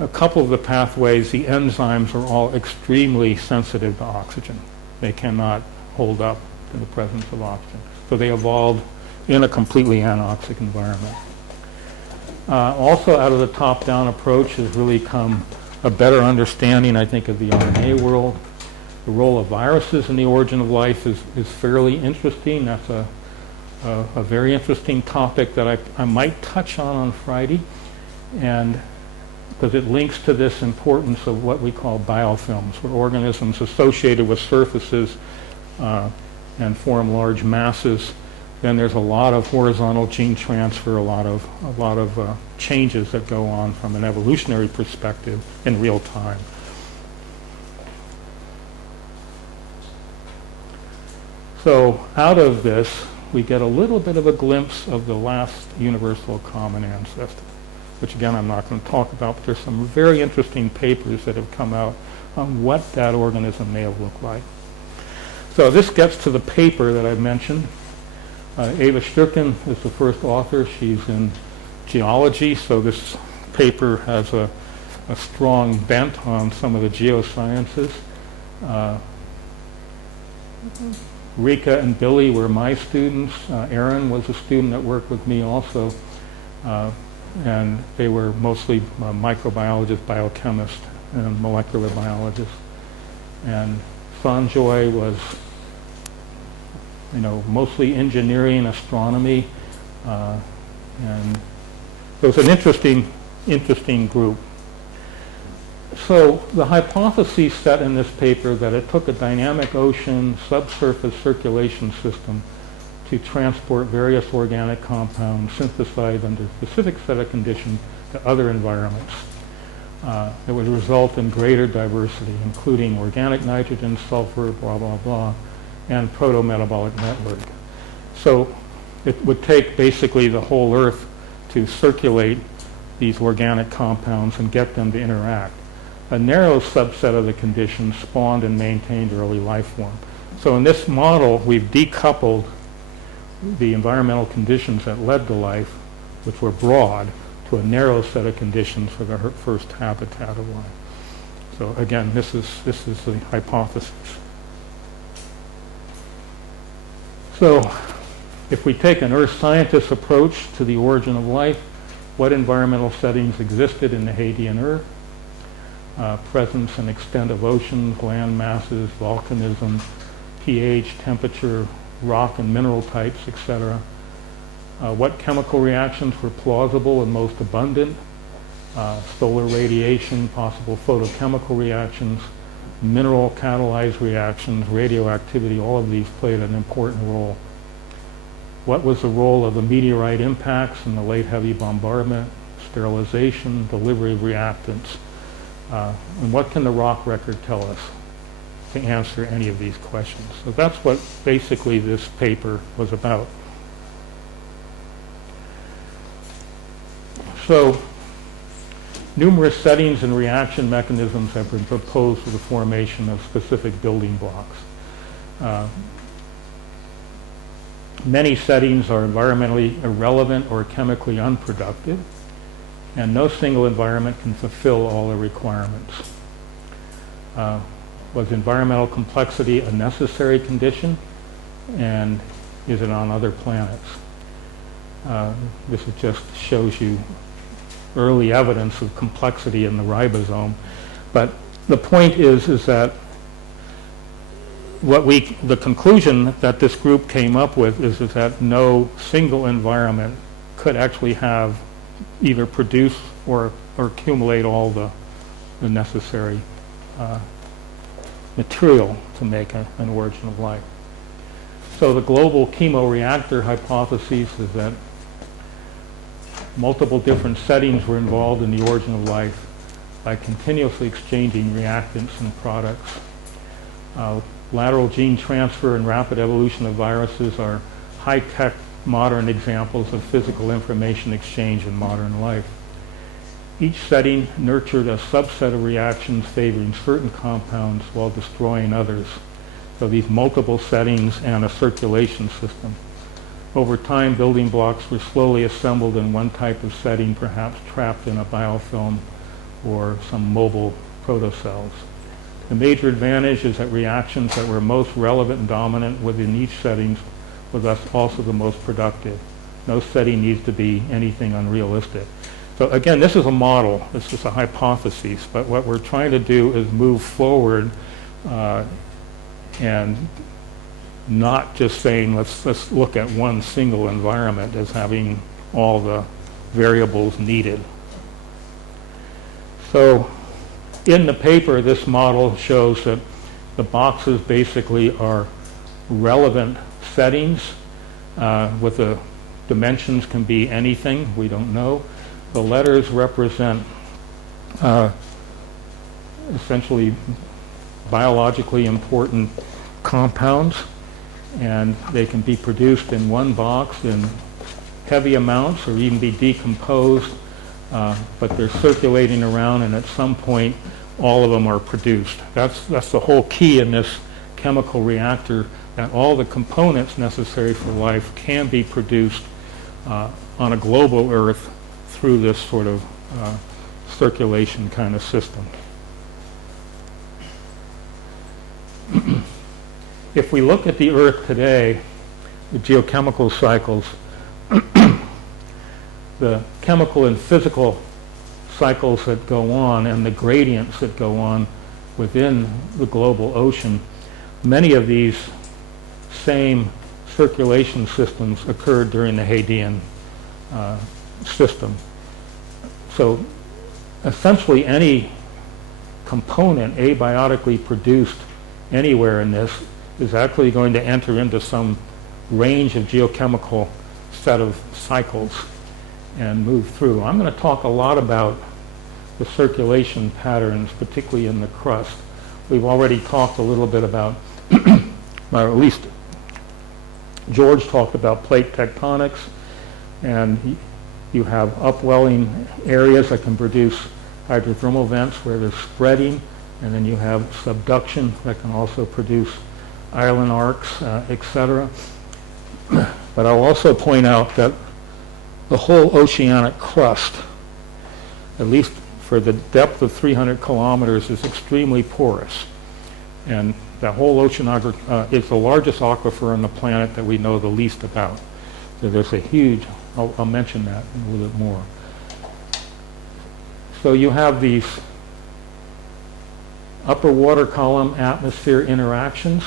a couple of the pathways, the enzymes are all extremely sensitive to oxygen. They cannot hold up to the presence of oxygen. So they evolved in a completely anoxic environment. Also out of the top-down approach has really come a better understanding, I think, of the RNA world. The role of viruses in the origin of life is fairly interesting. That's a very interesting topic that I might touch on Friday, and because it links to this importance of what we call biofilms, where organisms associated with surfaces and form large masses. Then there's a lot of horizontal gene transfer, a lot of changes that go on from an evolutionary perspective in real time. So out of this, we get a little bit of a glimpse of the last universal common ancestor, which again I'm not going to talk about, but there's some very interesting papers that have come out on what that organism may have looked like. So this gets to the paper that I mentioned. Eva Stürken is the first author. She's in geology, so this paper has a strong bent on some of the geosciences. Rika and Billy were my students. Aaron was a student that worked with me also. And they were mostly microbiologists, biochemists, and molecular biologists. And Sanjoy was, mostly engineering, astronomy, and it was an interesting group. So the hypothesis set in this paper that it took a dynamic ocean subsurface circulation system to transport various organic compounds synthesized under a specific set of conditions to other environments. It would result in greater diversity, including organic nitrogen, sulfur, blah, blah, blah, and proto-metabolic network. So it would take basically the whole Earth to circulate these organic compounds and get them to interact. A narrow subset of the conditions spawned and maintained early life form. So in this model, we've decoupled the environmental conditions that led to life, which were broad, to a narrow set of conditions for the first habitat of life. So again, this is the hypothesis. So if we take an earth scientist approach to the origin of life, what environmental settings existed in the Hadean Earth? Presence and extent of oceans, land masses, volcanism, pH, temperature, rock and mineral types, etc. what chemical reactions were plausible and most abundant, solar radiation, possible photochemical reactions, mineral catalyzed reactions, radioactivity, all of these played an important role. What was the role of the meteorite impacts in the late heavy bombardment, sterilization, delivery of reactants, and what can the rock record tell us to answer any of these questions? So that's what basically this paper was about. So numerous settings and reaction mechanisms have been proposed for the formation of specific building blocks. Many settings are environmentally irrelevant or chemically unproductive, and no single environment can fulfill all the requirements. Was environmental complexity a necessary condition, and is it on other planets? This just shows you early evidence of complexity in the ribosome. But the point is that the conclusion that this group came up with is that no single environment could actually have either produce or accumulate all the necessary material to make an origin of life. So the global chemoreactor hypothesis is that multiple different settings were involved in the origin of life by continuously exchanging reactants and products. Lateral gene transfer and rapid evolution of viruses are high-tech modern examples of physical information exchange in modern life. Each setting nurtured a subset of reactions favoring certain compounds while destroying others. So these multiple settings and a circulation system. Over time, building blocks were slowly assembled in one type of setting, perhaps trapped in a biofilm or some mobile protocells. The major advantage is that reactions that were most relevant and dominant within each setting were thus also the most productive. No setting needs to be anything unrealistic. So again, this is a model, this is a hypothesis, but what we're trying to do is move forward and not just saying let's look at one single environment as having all the variables needed. So in the paper, this model shows that the boxes basically are relevant settings with the dimensions can be anything, we don't know. The letters represent essentially biologically important compounds, and they can be produced in one box in heavy amounts or even be decomposed, but they're circulating around, and at some point all of them are produced. That's the whole key in this chemical reactor, that all the components necessary for life can be produced on a global Earth through this sort of circulation kind of system. If we look at the Earth today, the geochemical cycles, the chemical and physical cycles that go on and the gradients that go on within the global ocean, many of these same circulation systems occurred during the Hadean system. So essentially any component abiotically produced anywhere in this is actually going to enter into some range of geochemical set of cycles and move through. I'm going to talk a lot about the circulation patterns, particularly in the crust. We've already talked a little bit about, or at least George talked about plate tectonics, and you have upwelling areas that can produce hydrothermal vents where there's spreading, and then you have subduction that can also produce island arcs, etc. But I'll also point out that the whole oceanic crust, at least for the depth of 300 kilometers, is extremely porous. And the whole oceanography is the largest aquifer on the planet that we know the least about. So there's a huge, I'll mention that a little bit more. So you have these upper water column atmosphere interactions.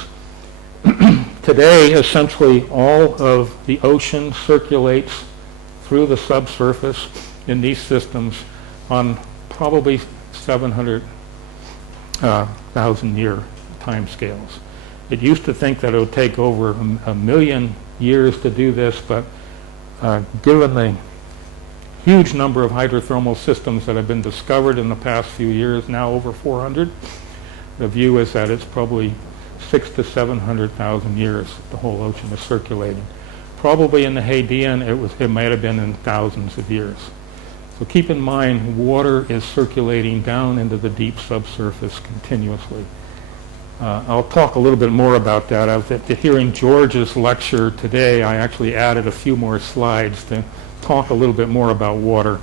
Today, essentially all of the ocean circulates through the subsurface in these systems on probably 700,000 year time scales. It used to think that it would take over a million years to do this, but given the huge number of hydrothermal systems that have been discovered in the past few years, now over 400, the view is that it's probably 600,000 to 700,000 years the whole ocean is circulating. Probably in the Hadean, it might have been in thousands of years. So keep in mind, water is circulating down into the deep subsurface continuously. I'll talk a little bit more about that. After hearing George's lecture today, I actually added a few more slides to talk a little bit more about water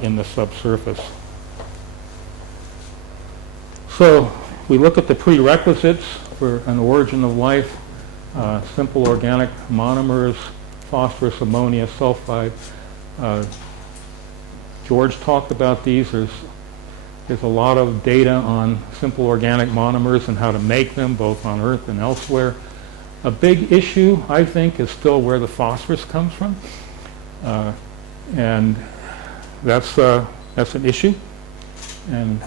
in the subsurface. So we look at the prerequisites for an origin of life, simple organic monomers, phosphorus, ammonia, sulfide. George talked about these. There's a lot of data on simple organic monomers and how to make them, both on Earth and elsewhere. A big issue, I think, is still where the phosphorus comes from. And that's an issue. And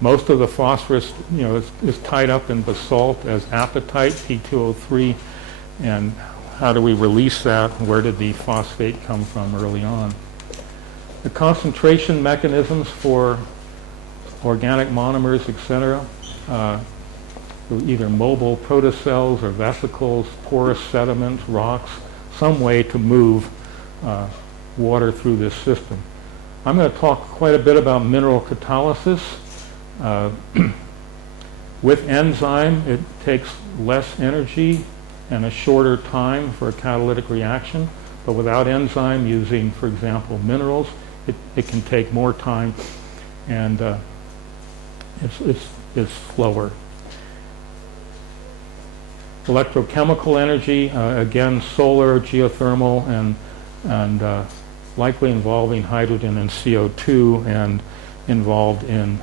most of the phosphorus, is tied up in basalt as apatite, P2O3. And how do we release that? Where did the phosphate come from early on? The concentration mechanisms for organic monomers, etc., either mobile protocells or vesicles, porous sediments, rocks, some way to move water through this system. I'm going to talk quite a bit about mineral catalysis. With enzyme, it takes less energy and a shorter time for a catalytic reaction, but without enzyme, using, for example, minerals, it can take more time, and it's slower. Electrochemical energy, again, solar, geothermal, and likely involving hydrogen and CO2, and involved in,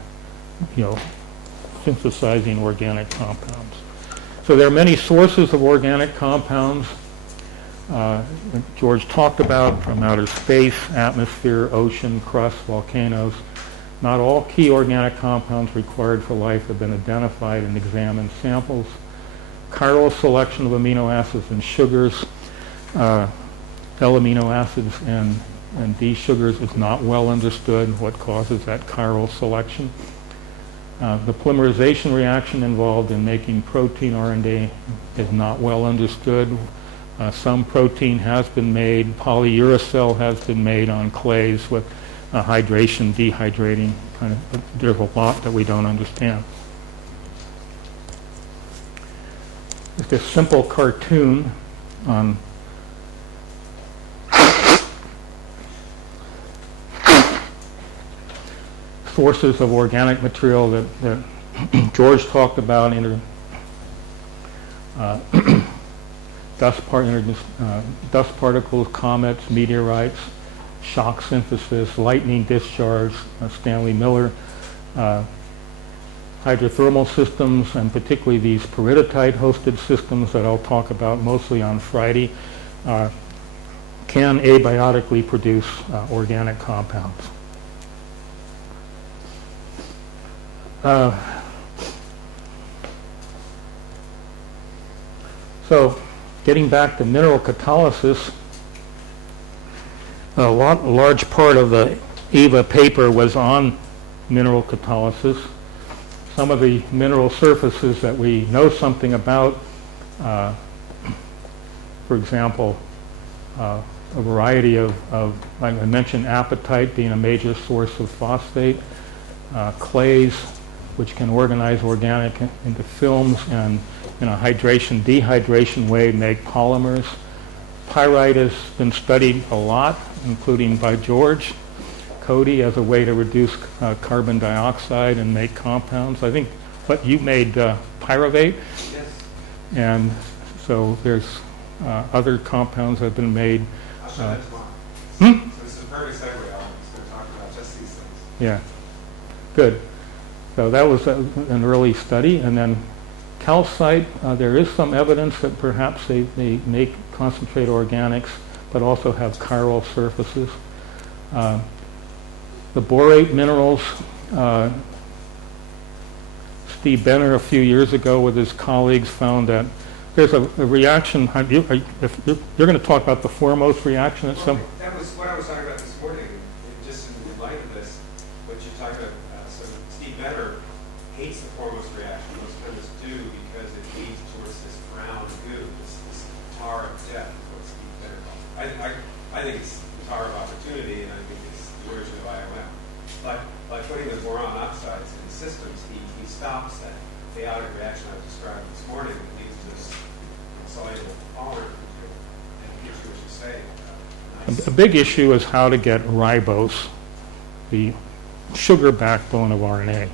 synthesizing organic compounds. So there are many sources of organic compounds. George talked about from outer space, atmosphere, ocean, crust, volcanoes. Not all key organic compounds required for life have been identified and examined samples. Chiral selection of amino acids and sugars, L-amino acids and D sugars is not well understood. What causes that chiral selection? The polymerization reaction involved in making protein RNA is not well understood. Some protein has been made. Polyuracil has been made on clays with hydration, dehydrating. There's a lot that we don't understand. Just a simple cartoon on sources of organic material that George talked about. Dust particles, comets, meteorites, shock synthesis, lightning discharge, Stanley Miller, hydrothermal systems, and particularly these peridotite-hosted systems that I'll talk about mostly on Friday, can abiotically produce organic compounds. So, getting back to mineral catalysis, a large part of the EVA paper was on mineral catalysis. Some of the mineral surfaces that we know something about, for example, a variety of, I mentioned apatite being a major source of phosphate, clays, which can organize organic into films and in a hydration-dehydration way make polymers. Pyrite has been studied a lot, including by George Cody, as a way to reduce carbon dioxide and make compounds. I think you made pyruvate. Yes. And so there's other compounds that have been made. I'll show that tomorrow. So this is a perfect segue. I'm just going to talk about just these things. Yeah, good. So that was an early study, and then Calcite, there is some evidence that perhaps they make concentrate organics, but also have chiral surfaces. The borate minerals, Steve Benner a few years ago with his colleagues found that there's a reaction. If you're going to talk about the foremost reaction at some. That was what I was talking about this morning. Just in light of this, what you're talking about. So Steve Benner hates the foremost reaction. Most chemists do because it leads towards this brown goo, this tar of death, is what Steve Benner calls it. I think it's the tar of opportunity, and I think it's the origin of IOM. But by putting the boron oxides in systems, he stops that chaotic reaction I described this morning that leads to this soluble polymer. And here's what you're saying. A big issue is how to get ribose, the sugar backbone of RNA.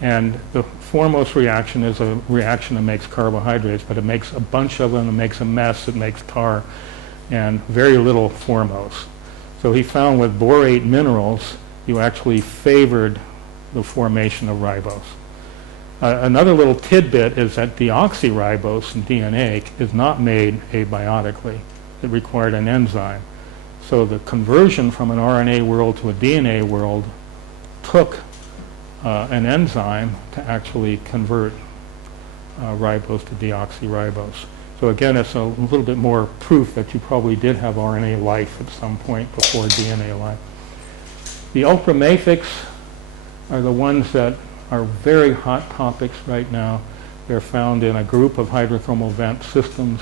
And the foremost reaction is a reaction that makes carbohydrates, but it makes a bunch of them, it makes a mess, it makes tar, and very little foremost. So he found with borate minerals, you actually favored the formation of ribose. Another little tidbit is that deoxyribose in DNA is not made abiotically. It required an enzyme. So the conversion from an RNA world to a DNA world took an enzyme to actually convert ribose to deoxyribose. So again, it's a little bit more proof that you probably did have RNA life at some point before DNA life. The ultramafics are the ones that are very hot topics right now. They're found in a group of hydrothermal vent systems,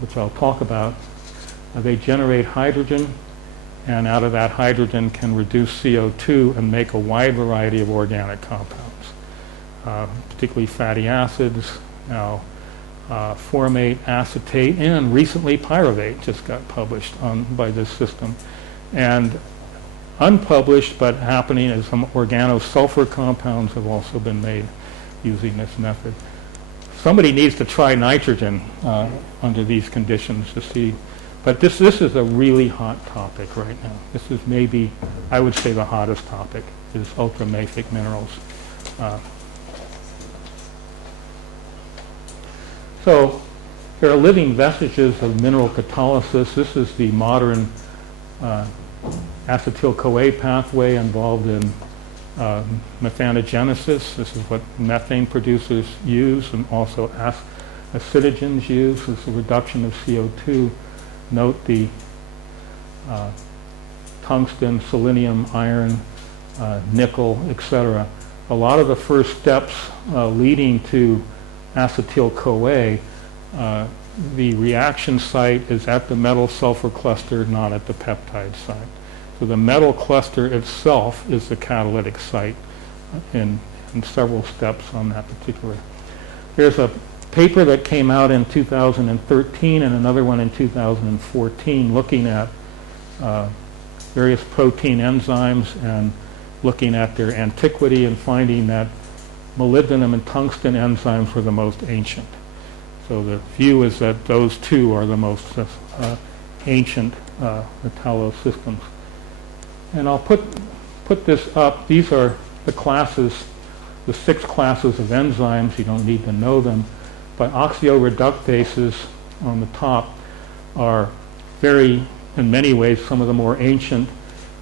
which I'll talk about. They generate hydrogen, and out of that hydrogen can reduce CO2 and make a wide variety of organic compounds, particularly fatty acids, now formate, acetate, and recently pyruvate just got published by this system. And unpublished but happening is some organosulfur compounds have also been made using this method. Somebody needs to try nitrogen under these conditions to see. But this is a really hot topic right now. This is maybe, I would say, the hottest topic is ultramafic minerals. So there are living vestiges of mineral catalysis. This is the modern acetyl-CoA pathway involved in methanogenesis. This is what methane producers use, and also acidogens use. This is a reduction of CO2. Note the tungsten, selenium, iron, nickel, etc. A lot of the first steps leading to acetyl-CoA, the reaction site is at the metal sulfur cluster, not at the peptide site. So the metal cluster itself is the catalytic site in several steps on that particular. There's a paper that came out in 2013 and another one in 2014 looking at various protein enzymes and looking at their antiquity and finding that molybdenum and tungsten enzymes were the most ancient. So the view is that those two are the most ancient metallosystems. And I'll put this up. These are the classes, the 6 classes of enzymes. You don't need to know them. But oxioreductases on the top are very, in many ways, some of the more ancient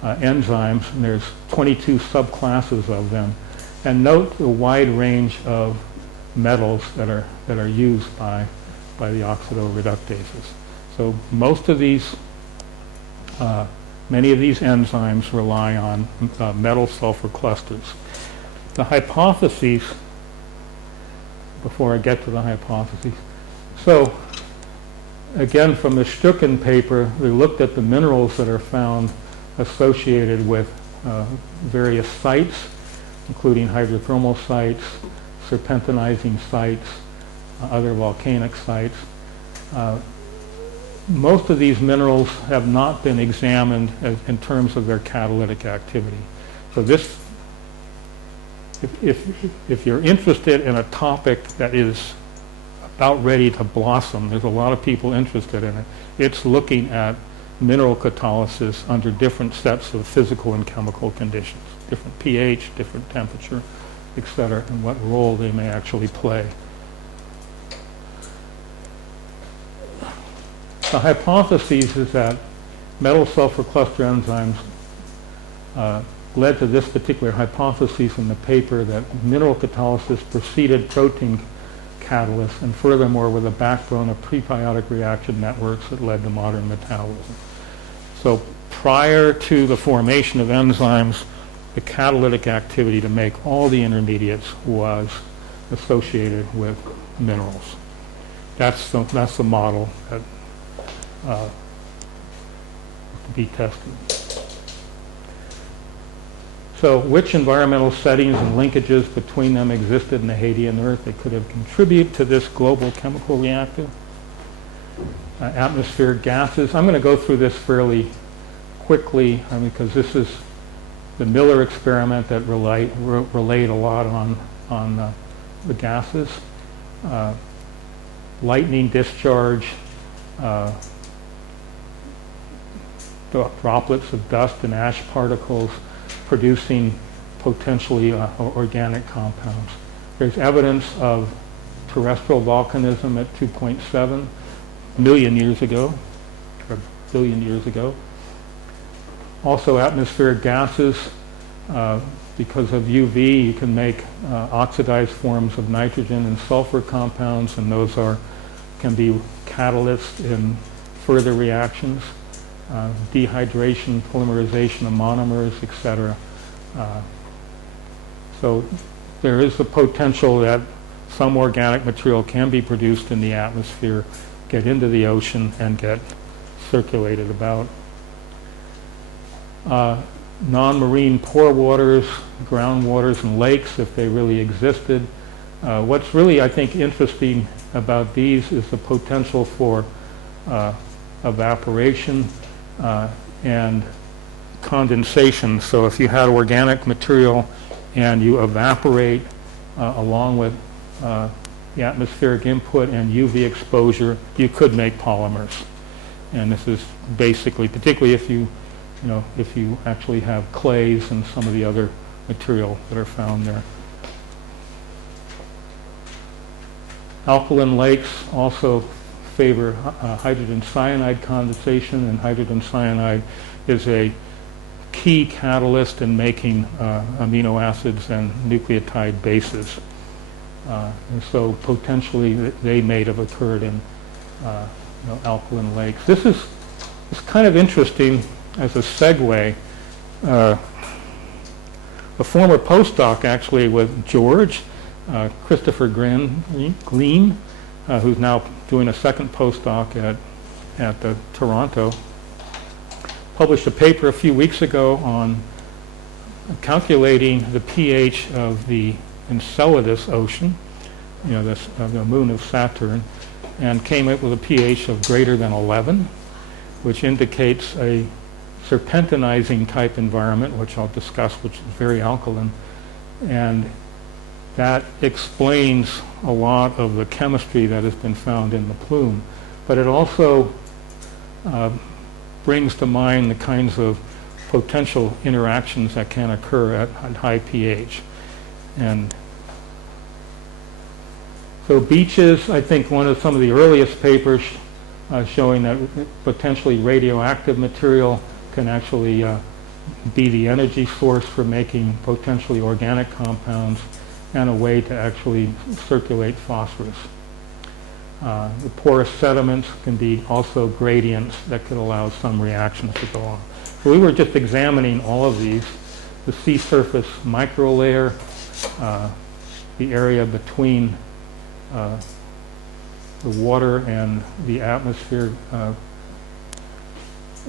enzymes. And there's 22 subclasses of them. And note the wide range of metals that are used by the oxidoreductases. So most of these, many of these enzymes rely on metal sulfur clusters. The hypotheses, before I get to the hypotheses, so again from the Stucken paper, they looked at the minerals that are found associated with various sites, including hydrothermal sites, serpentinizing sites, other volcanic sites. Most of these minerals have not been examined in terms of their catalytic activity. So this, if you're interested in a topic that is about ready to blossom, there's a lot of people interested in it. It's looking at mineral catalysis under different sets of physical and chemical conditions, different pH, different temperature, etc., and what role they may actually play. The hypothesis is that metal sulfur cluster enzymes led to this particular hypothesis in the paper that mineral catalysis preceded protein catalysts, and furthermore with a backbone of prebiotic reaction networks that led to modern metabolism. So prior to the formation of enzymes, the catalytic activity to make all the intermediates was associated with minerals. That's the model that to be tested. So which environmental settings and linkages between them existed in the Hadean Earth that could have contributed to this global chemical reactor? Atmospheric gases. I'm going to go through this fairly quickly because this is the Miller experiment that relayed a lot on the gases. Lightning discharge, droplets of dust and ash particles producing potentially organic compounds. There's evidence of terrestrial volcanism at 2.7 million years ago, or a billion years ago. Also atmospheric gases, because of UV, you can make oxidized forms of nitrogen and sulfur compounds, and those can be catalysts in further reactions. Dehydration, polymerization of monomers, etc. So there is the potential that some organic material can be produced in the atmosphere, get into the ocean, and get circulated about. Non-marine pore waters, groundwaters, and lakes, if they really existed. What's really, I think, interesting about these is the potential for evaporation and condensation. So if you had organic material and you evaporate along with the atmospheric input and UV exposure, you could make polymers. And this is basically, particularly if you actually have clays and some of the other material that are found there. Alkaline lakes also favor hydrogen cyanide condensation, and hydrogen cyanide is a key catalyst in making amino acids and nucleotide bases. And so potentially they may have occurred in alkaline lakes. This is kind of interesting as a segue. A former postdoc actually with George, Christopher Glean, who's now doing a second postdoc at Toronto, published a paper a few weeks ago on calculating the pH of the Enceladus ocean, the moon of Saturn, and came up with a pH of greater than 11, which indicates a serpentinizing type environment, which I'll discuss, which is very alkaline. And that explains a lot of the chemistry that has been found in the plume. But it also brings to mind the kinds of potential interactions that can occur at high pH. And so beaches, I think some of the earliest papers showing that potentially radioactive material can actually be the energy source for making potentially organic compounds and a way to actually circulate phosphorus. The porous sediments can be also gradients that could allow some reactions to go on. So we were just examining all of these. The sea surface microlayer, the area between the water and the atmosphere,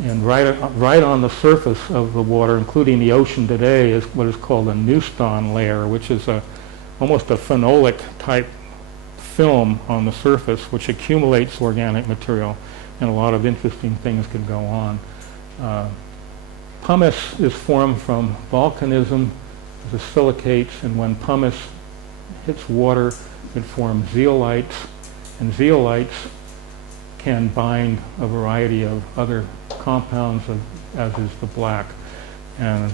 and right on the surface of the water, including the ocean today, is what is called a neuston layer, which is almost a phenolic type film on the surface which accumulates organic material, and a lot of interesting things could go on. Pumice is formed from volcanism, the silicates, and when pumice hits water, it forms zeolites, and zeolites can bind a variety of other compounds, as is the black. And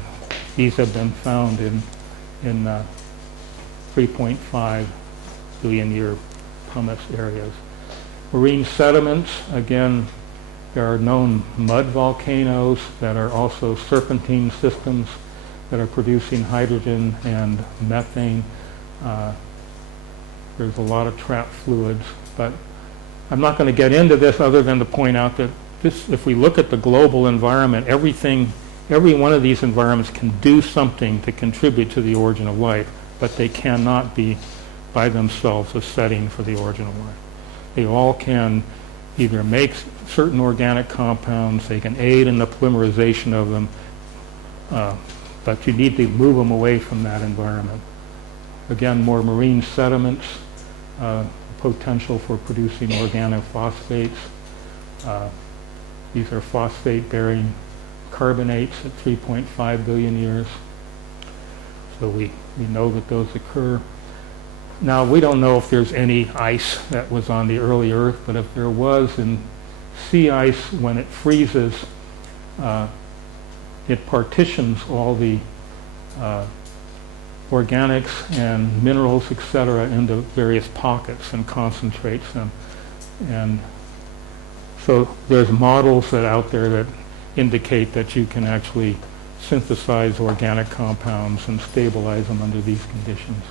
these have been found in 3.5 billion year pumice areas. Marine sediments, again, there are known mud volcanoes that are also serpentine systems that are producing hydrogen and methane. There's a lot of trapped fluids, but I'm not going to get into this other than to point out that this, if we look at the global environment, every one of these environments can do something to contribute to the origin of life, but they cannot be by themselves a setting for the origin of life. They all can either make certain organic compounds, they can aid in the polymerization of them, but you need to move them away from that environment. Again, more marine sediments, potential for producing organophosphates. These are phosphate-bearing carbonates at 3.5 billion years. So we know that those occur. Now, we don't know if there's any ice that was on the early Earth, but if there was, in sea ice, when it freezes, it partitions all the organics and minerals, etc., into various pockets and concentrates them. And so there's models that out there that indicate that you can actually synthesize organic compounds and stabilize them under these conditions.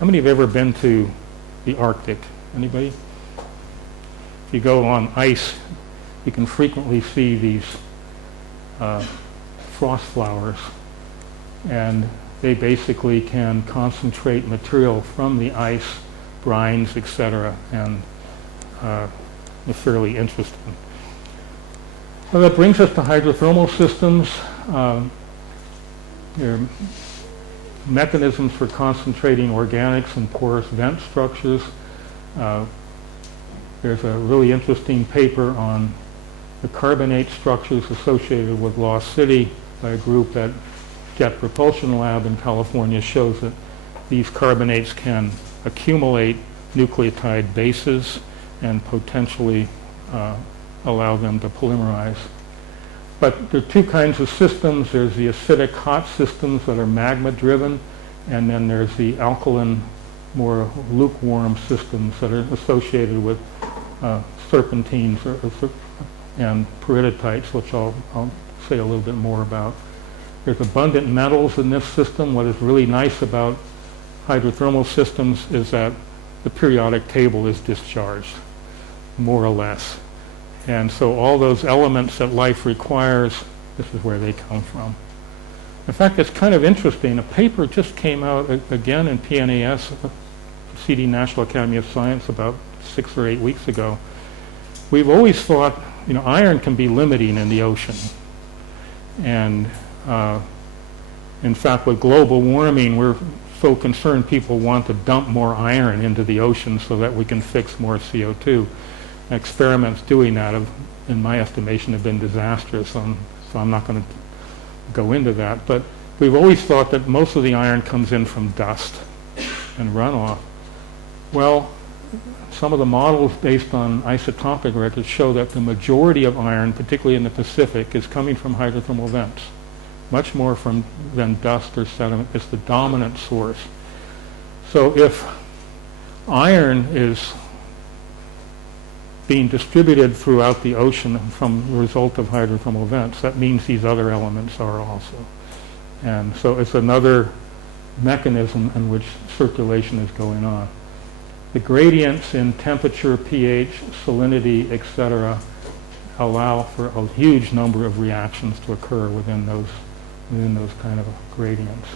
How many have ever been to the Arctic? Anybody? If you go on ice, you can frequently see these frost flowers, and they basically can concentrate material from the ice, brines, etc., and they're fairly interesting. So that brings us to hydrothermal systems. There are mechanisms for concentrating organics in porous vent structures. There's a really interesting paper on the carbonate structures associated with Lost City by a group at Jet Propulsion Lab in California. Shows that these carbonates can accumulate nucleotide bases and potentially allow them to polymerize. But there are two kinds of systems. There's the acidic hot systems that are magma driven, and then there's the alkaline, more lukewarm systems that are associated with serpentines and peridotite, which I'll say a little bit more about. There's abundant metals in this system. What is really nice about hydrothermal systems is that the periodic table is discharged, more or less. And so all those elements that life requires, this is where they come from. In fact, it's kind of interesting. A paper just came out again in PNAS, CD National Academy of Science, about 6 or 8 weeks ago. We've always thought, iron can be limiting in the ocean. And in fact, with global warming, we're so concerned people want to dump more iron into the ocean so that we can fix more CO2. Experiments doing that, in my estimation, have been disastrous, so I'm not going to go into that. But we've always thought that most of the iron comes in from dust and runoff. Well, some of the models based on isotopic records show that the majority of iron, particularly in the Pacific, is coming from hydrothermal vents, much more than dust or sediment. It's the dominant source. So if iron is being distributed throughout the ocean from the result of hydrothermal vents, that means these other elements are also. And so it's another mechanism in which circulation is going on. The gradients in temperature, pH, salinity, etc., allow for a huge number of reactions to occur within those kind of gradients.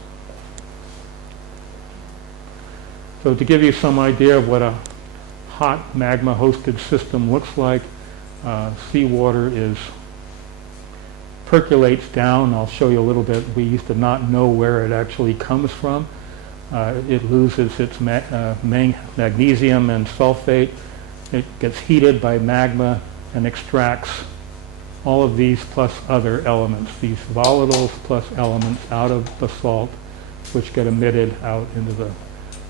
So to give you some idea of what a hot magma-hosted system looks like, seawater percolates down. I'll show you a little bit. We used to not know where it actually comes from. It loses its magnesium and sulfate. It gets heated by magma and extracts all of these plus other elements, these volatiles plus elements out of the salt, which get emitted out into the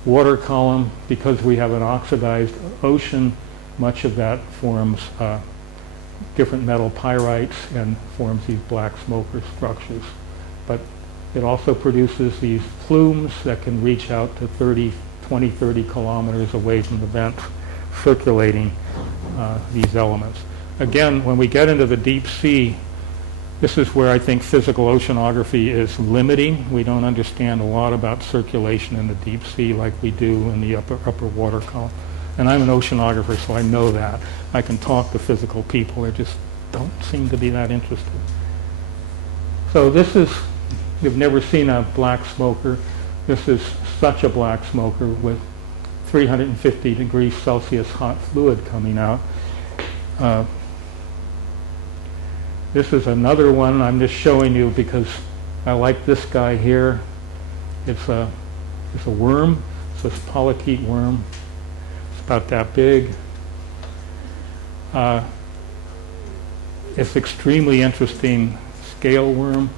water column. Because we have an oxidized ocean, much of that forms different metal pyrites and forms these black smoker structures. But it also produces these plumes that can reach out to 20, 30 kilometers away from the vent, circulating these elements. Again, when we get into the deep sea, this is where I think physical oceanography is limiting. We don't understand a lot about circulation in the deep sea like we do in the upper water column. And I'm an oceanographer, so I know that. I can talk to physical people. They just don't seem to be that interested. So this is, you've never seen a black smoker. This is such a black smoker with 350 degrees Celsius hot fluid coming out. This is another one I'm just showing you because I like this guy here. It's a worm. It's a polychaete worm. It's about that big. It's extremely interesting scale worm.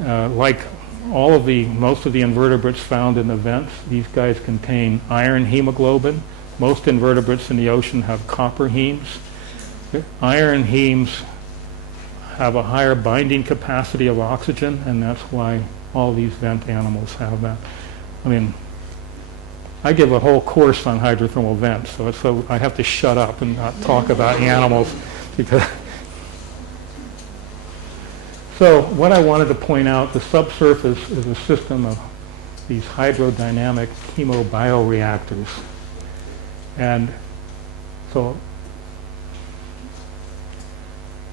Like most of the invertebrates found in the vents, these guys contain iron hemoglobin. Most invertebrates in the ocean have copper hemes. Iron hemes have a higher binding capacity of oxygen, and that's why all these vent animals have that. I mean, I give a whole course on hydrothermal vents, so I have to shut up and not talk about animals. So what I wanted to point out, the subsurface is a system of these hydrodynamic chemobioreactors. And so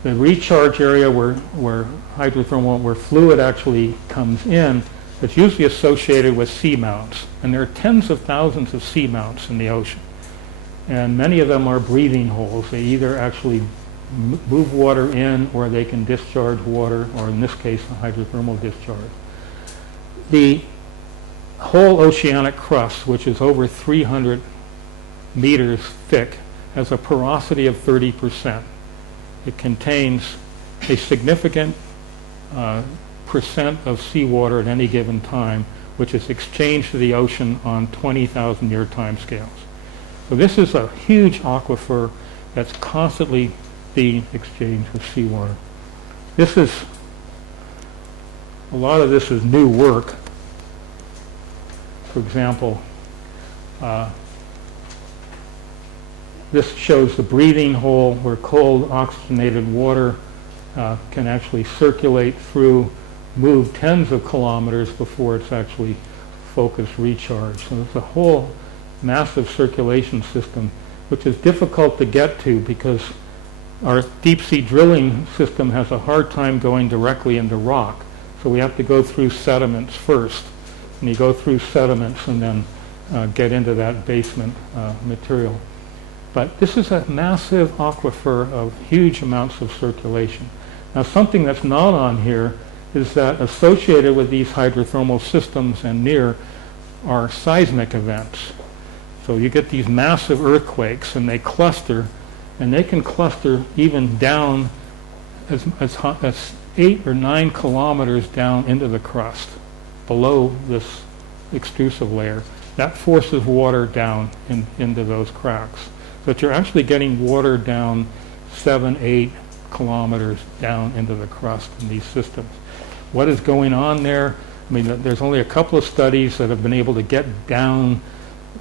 the recharge area where fluid actually comes in, it's usually associated with seamounts. And there are tens of thousands of seamounts in the ocean. And many of them are breathing holes. They either actually move water in, or they can discharge water, or in this case, a hydrothermal discharge. The whole oceanic crust, which is over 300 meters thick, has a porosity of 30%. It contains a significant percent of seawater at any given time, which is exchanged to the ocean on 20,000-year timescales. So this is a huge aquifer that's constantly being exchanged with seawater. A lot of this is new work. For example, this shows the breathing hole where cold oxygenated water can actually circulate through, move tens of kilometers before it's actually focused recharge. So it's a whole massive circulation system, which is difficult to get to because our deep sea drilling system has a hard time going directly into rock. So we have to go through sediments first. And you go through sediments and then get into that basement material. But this is a massive aquifer of huge amounts of circulation. Now something that's not on here is that associated with these hydrothermal systems and near are seismic events. So you get these massive earthquakes and they cluster, and they can cluster even down as 8 or 9 kilometers down into the crust, below this extrusive layer. That forces water down into those cracks. But you're actually getting water down 7, 8 kilometers down into the crust in these systems. What is going on there? I mean, there's only a couple of studies that have been able to get down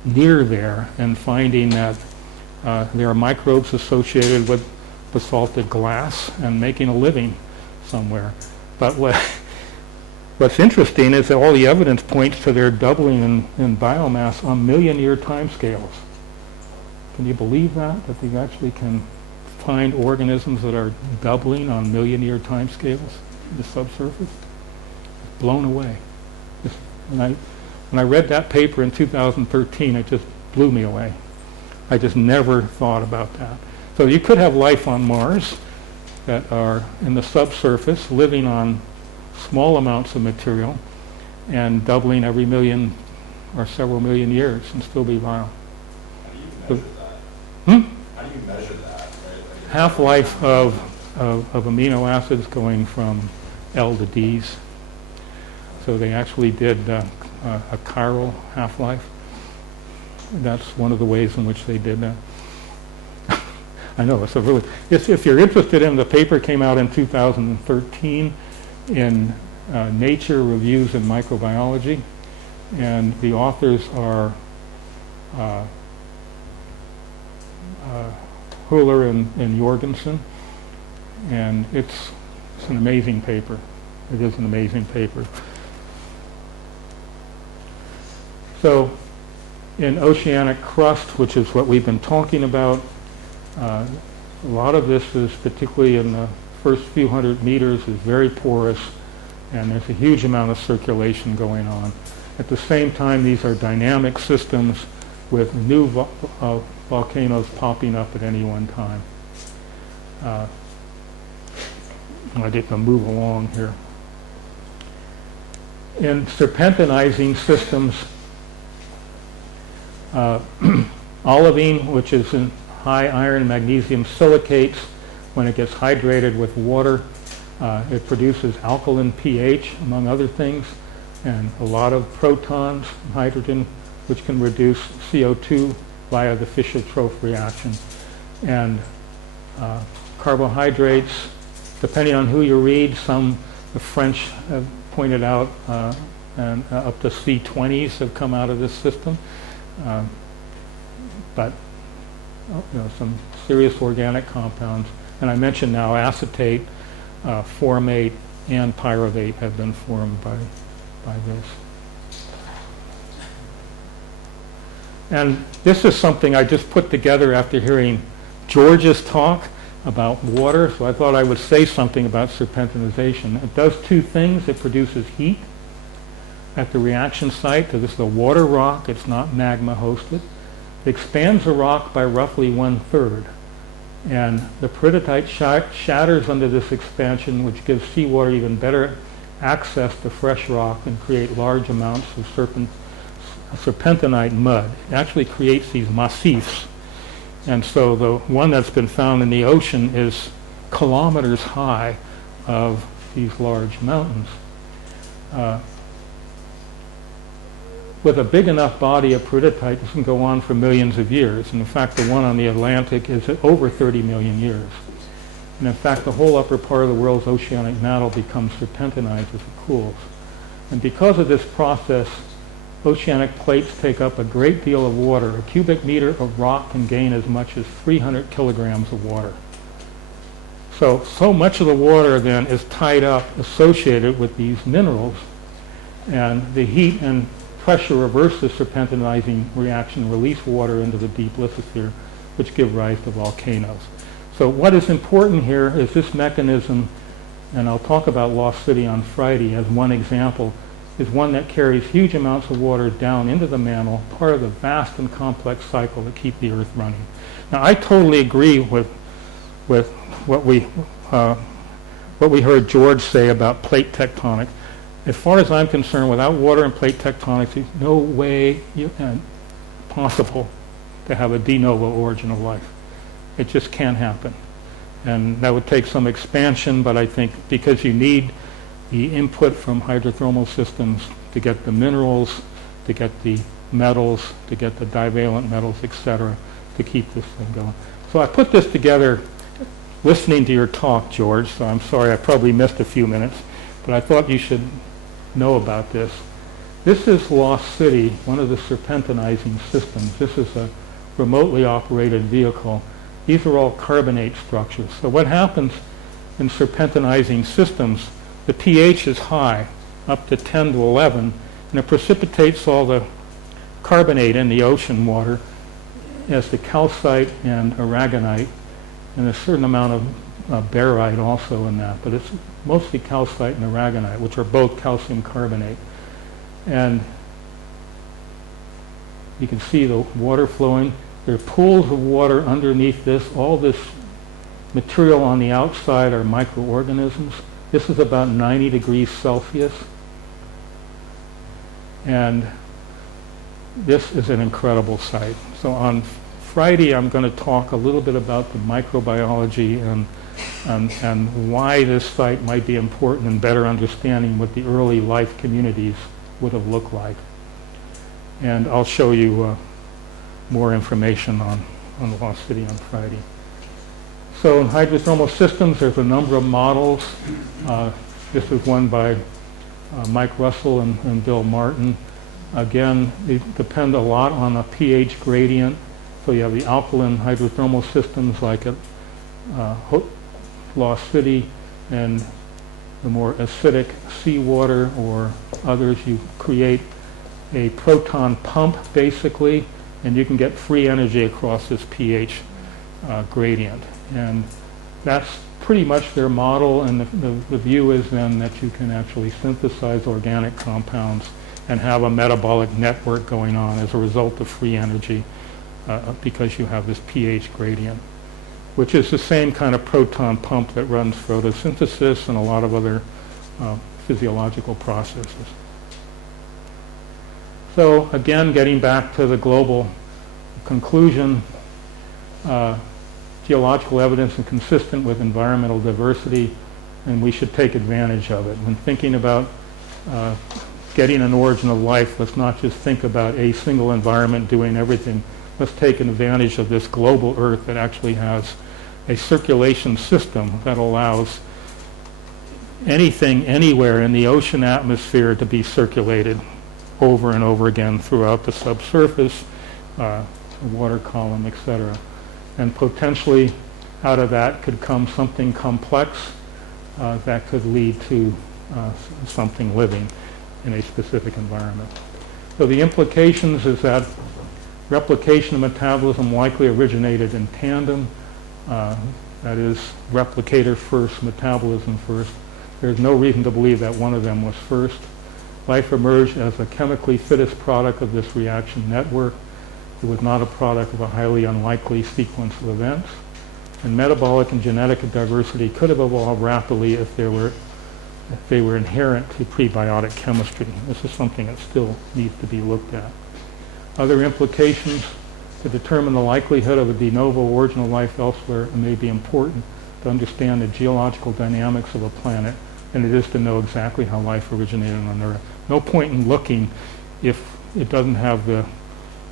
near there and finding that there are microbes associated with basaltic glass and making a living somewhere. But what's interesting is that all the evidence points to their doubling in biomass on million-year timescales. Can you believe that they actually can find organisms that are doubling on million-year timescales in the subsurface? Blown away. When I read that paper in 2013, it just blew me away. I just never thought about that. So you could have life on Mars that are in the subsurface, living on small amounts of material and doubling every million or several million years and still be viable. How do you measure that? How do you measure that? Right? Half-life of amino acids going from L to Ds. So they actually did a chiral half-life. That's one of the ways in which they did that. I know, it's a really, if you're interested in, the paper came out in 2013 in Nature Reviews in Microbiology, and the authors are Huller and Jorgensen, and it's an amazing paper. It is an amazing paper. So in oceanic crust, which is what we've been talking about, a lot of this is, particularly in the first few hundred meters, is very porous, and there's a huge amount of circulation going on. At the same time, these are dynamic systems with new volcanoes popping up at any one time. I need to move along here. In serpentinizing systems, olivine, which is in high iron magnesium silicates, when it gets hydrated with water, it produces alkaline pH, among other things, and a lot of protons, hydrogen, which can reduce CO2 via the Fischer-Tropsch reaction. And carbohydrates, depending on who you read, the French have pointed out, and up to C20s have come out of this system. But some serious organic compounds. And I mentioned now acetate, formate, and pyruvate have been formed by this. And this is something I just put together after hearing George's talk about water, so I thought I would say something about serpentinization. It does two things. It produces heat at the reaction site. So this is a water rock. It's not magma hosted. It expands the rock by roughly 1/3. And the peridotite shatters under this expansion, which gives seawater even better access to fresh rock and create large amounts of serpentinite mud. It actually creates these massifs. And so the one that's been found in the ocean is kilometers high of these large mountains. With a big enough body of peridotite, this can go on for millions of years. And in fact, the one on the Atlantic is over 30 million years. And in fact, the whole upper part of the world's oceanic mantle becomes serpentinized as it cools. And because of this process, oceanic plates take up a great deal of water. A cubic meter of rock can gain as much as 300 kilograms of water. So much of the water then is tied up, associated with these minerals, and the heat and pressure reverse the serpentinizing reaction, release water into the deep lithosphere, which give rise to volcanoes. So what is important here is this mechanism, and I'll talk about Lost City on Friday as one example, is one that carries huge amounts of water down into the mantle, part of the vast and complex cycle that keep the Earth running. Now, I totally agree with what we heard George say about plate tectonics. As far as I'm concerned, without water and plate tectonics, there's no way possible to have a de novo origin of life. It just can't happen. And that would take some expansion, but I think because you need the input from hydrothermal systems to get the minerals, to get the metals, to get the divalent metals, etc., to keep this thing going. So I put this together listening to your talk, George, so I'm sorry I probably missed a few minutes, but I thought you should know about this. This is Lost City, one of the serpentinizing systems. This is a remotely operated vehicle. These are all carbonate structures. So what happens in serpentinizing systems, the pH is high, up to 10 to 11, and it precipitates all the carbonate in the ocean water as the calcite and aragonite, and a certain amount of barite also in that, but it's mostly calcite and aragonite, which are both calcium carbonate. And you can see the water flowing. There are pools of water underneath this. All this material on the outside are microorganisms. This is about 90 degrees Celsius. And this is an incredible site. So on Friday, I'm going to talk a little bit about the microbiology and why this site might be important in better understanding what the early life communities would have looked like. And I'll show you more information on Lost City on Friday. So in hydrothermal systems, there's a number of models. This is one by Mike Russell and Bill Martin. Again, they depend a lot on a pH gradient. So you have the alkaline hydrothermal systems like at Lost City, and the more acidic seawater or others, you create a proton pump basically, and you can get free energy across this pH gradient. And that's pretty much their model, and the view is then that you can actually synthesize organic compounds and have a metabolic network going on as a result of free energy because you have this pH gradient, which is the same kind of proton pump that runs photosynthesis and a lot of other physiological processes. So again, getting back to the global conclusion, geological evidence is consistent with environmental diversity, and we should take advantage of it. When thinking about getting an origin of life, let's not just think about a single environment doing everything. Let's take advantage of this global Earth that actually has a circulation system that allows anything anywhere in the ocean atmosphere to be circulated over and over again throughout the subsurface, the water column, etc. And potentially out of that could come something complex that could lead to something living in a specific environment. So the implications is that replication and metabolism likely originated in tandem. That is, replicator first, metabolism first. There's no reason to believe that one of them was first. Life emerged as a chemically fittest product of this reaction network. It was not a product of a highly unlikely sequence of events. And metabolic and genetic diversity could have evolved rapidly if they were inherent to prebiotic chemistry. This is something that still needs to be looked at. Other implications to determine the likelihood of a de novo origin of life elsewhere may be important to understand the geological dynamics of a planet, and it is to know exactly how life originated on Earth. No point in looking if it doesn't have the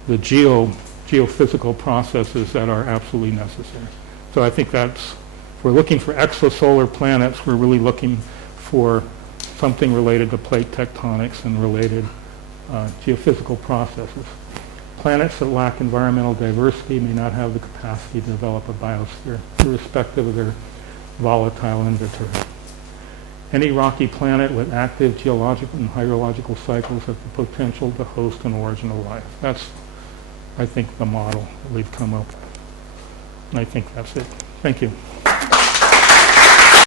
geophysical processes that are absolutely necessary. So I think that's, if we're looking for exosolar planets, we're really looking for something related to plate tectonics and related geophysical processes. Planets that lack environmental diversity may not have the capacity to develop a biosphere, irrespective of their volatile inventory. Any rocky planet with active geological and hydrological cycles has the potential to host an origin of life. That's, I think, the model that we've come up with. And I think that's it. Thank you.